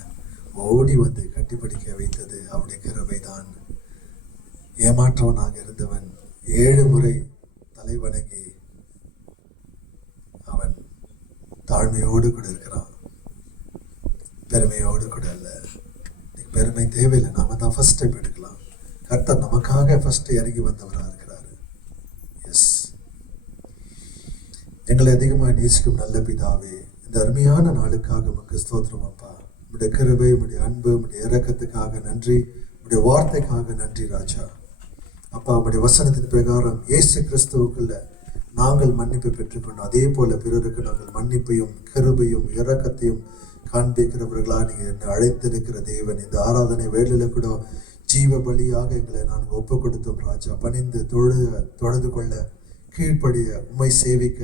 ஓடி வந்து கட்டிப்பிடிக்க வைத்தது அவருடைய கிருபை தான். ஏமாற்றவனாக இருந்தவன் 7 முறை தலை வணங்கி அவன் தாழ்மையோடு கூட இருக்கிறான், பெருமையோடு கூட அல்ல. பெருமை தேவையில்லை. நாம தான் ஃபர்ஸ்ட் ஸ்டெப் எடுக்கலாம். கர்த்தர் நமக்காக ஃபர்ஸ்ட் இறங்கி வந்தவராக இருக்கிறாரு. எங்களை அதிகமாக நேசிக்கும் நல்ல பிதாவே, இந்த அருமையான நாளுக்காக உமக்கு ஸ்தோத்திரம் அப்பா. உடைய கிருபை, உடைய அன்பு, உடைய இரக்கத்துக்காக நன்றி, உடைய வார்த்தைக்காக நன்றி ராஜா. அப்பா, உடைய வசனத்தின் பிரகாரம் இயேசு கிறிஸ்துவுக்குள்ள நாங்கள் மன்னிப்பு பெற்றுக்கொண்டோம். அதே போல பிறருக்கு நாங்கள் மன்னிப்பையும் கிருபையும் இரக்கத்தையும் காண்பிக்கிறவர்களாக நீங்க என்னை அழைத்திருக்கிற தேவன், இந்த ஆராதனை வேளையில கூட ஜீவ பலியாக எங்களை நாங்கள் ஒப்பு கொடுத்தோம் ராஜா. பணிந்து தொழுது கொள்ள, கீழ்ப்படிய, உம்மை சேவிக்க,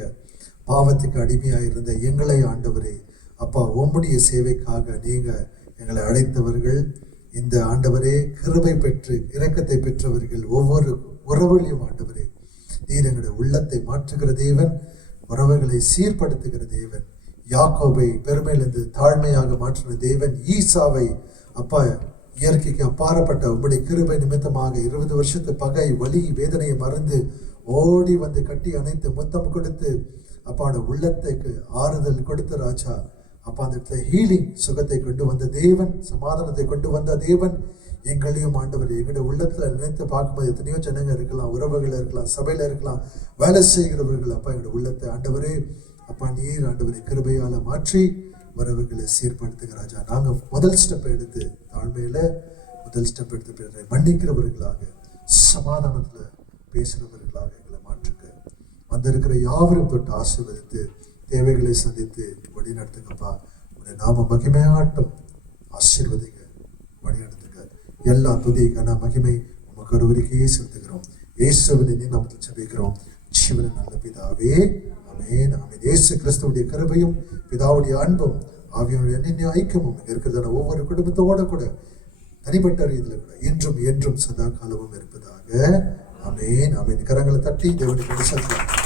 பாவத்துக்கு அடிமையாக இருந்த எங்களை ஆண்டவரே அப்பா, உம்முடைய சேவைக்காக நீங்க எங்களை அழைத்தவர்கள். இந்த ஆண்டவரே கிருபை பெற்று இரக்கத்தை பெற்றவர்கள் ஒவ்வொரு உறவுகளையும் ஆண்டவரே நீர் எங்களுடைய உள்ளத்தை மாற்றுகிற தேவன், உறவுகளை சீர்படுத்துகிற தேவன். யாக்கோபை பெருமையிலிருந்து தாழ்மையாக மாற்றின தேவன், ஈசாவை அப்பா இயற்கைக்கு அப்பாற்பட்ட உம்முடைய கிருபை நிமித்தமாக 20 வருஷத்து பகை வலி வேதனையை மறந்து ஓடி வந்து கட்டி அணைத்து முத்தம் கொடுத்து அப்பாவோட உள்ளத்துக்கு ஆறுதல் கொடுத்து ராஜா அப்பா அந்த இடத்துல ஹீலிங் சுகத்தை கொண்டு வந்த தேவன், சமாதானத்தை கொண்டு வந்த தேவன். எங்களையும் ஆண்டவர் எங்களுடைய உள்ளத்துல நினைத்து பார்க்கும்போது எத்தனையோ ஜனங்க இருக்கலாம், உறவுகள் இருக்கலாம், சபையில இருக்கலாம், வேலை செய்கிறவர்கள் அப்பா எங்களுடைய உள்ளத்தை ஆண்டவரே அப்பா நீர் ஆண்டவரை கிருபையால மாற்றி உறவுகளை சீர்படுத்துங்க ராஜா. நாங்க முதல் ஸ்டெப் எடுத்து தாழ்மையில முதல் ஸ்டெப் எடுத்து மன்னிக்கிறவர்களாக சமாதானத்துல பேசுகிறவர்களாக எங்களை மாற்றுங்க. வந்திருக்கிற யாவரும் தொட்டு ஆசீர்வதித்து தேவைகளை சந்தித்து வழி நடத்துங்கப்பா. உடைய நாம மகிமையாட்டம் ஆசீர்வதிங்க, வழி நடத்துங்க. எல்லா துதி கன மகிமை உமக்கு ஒருவருக்கே செலுத்துகிறோம். இயேசுவின் நாமத்தில் ஜெபிக்கிறோம் ஜீவன நல்ல பிதாவே, ஆமென் ஆமென். இயேசு கிறிஸ்துவுடைய கிருபையும் பிதாவுடைய அன்பும் ஆவியானுடைய அன்பின் ஐக்கியமும் இருக்கிறதான ஒவ்வொரு குடும்பத்தோட கூட தனிப்பட்ட ரீதியில் கூட இன்றும் என்றும் சதா காலமும் இருப்பதாக. ஆமென் ஆமென். கரங்களை தட்டி தேவனுக்கு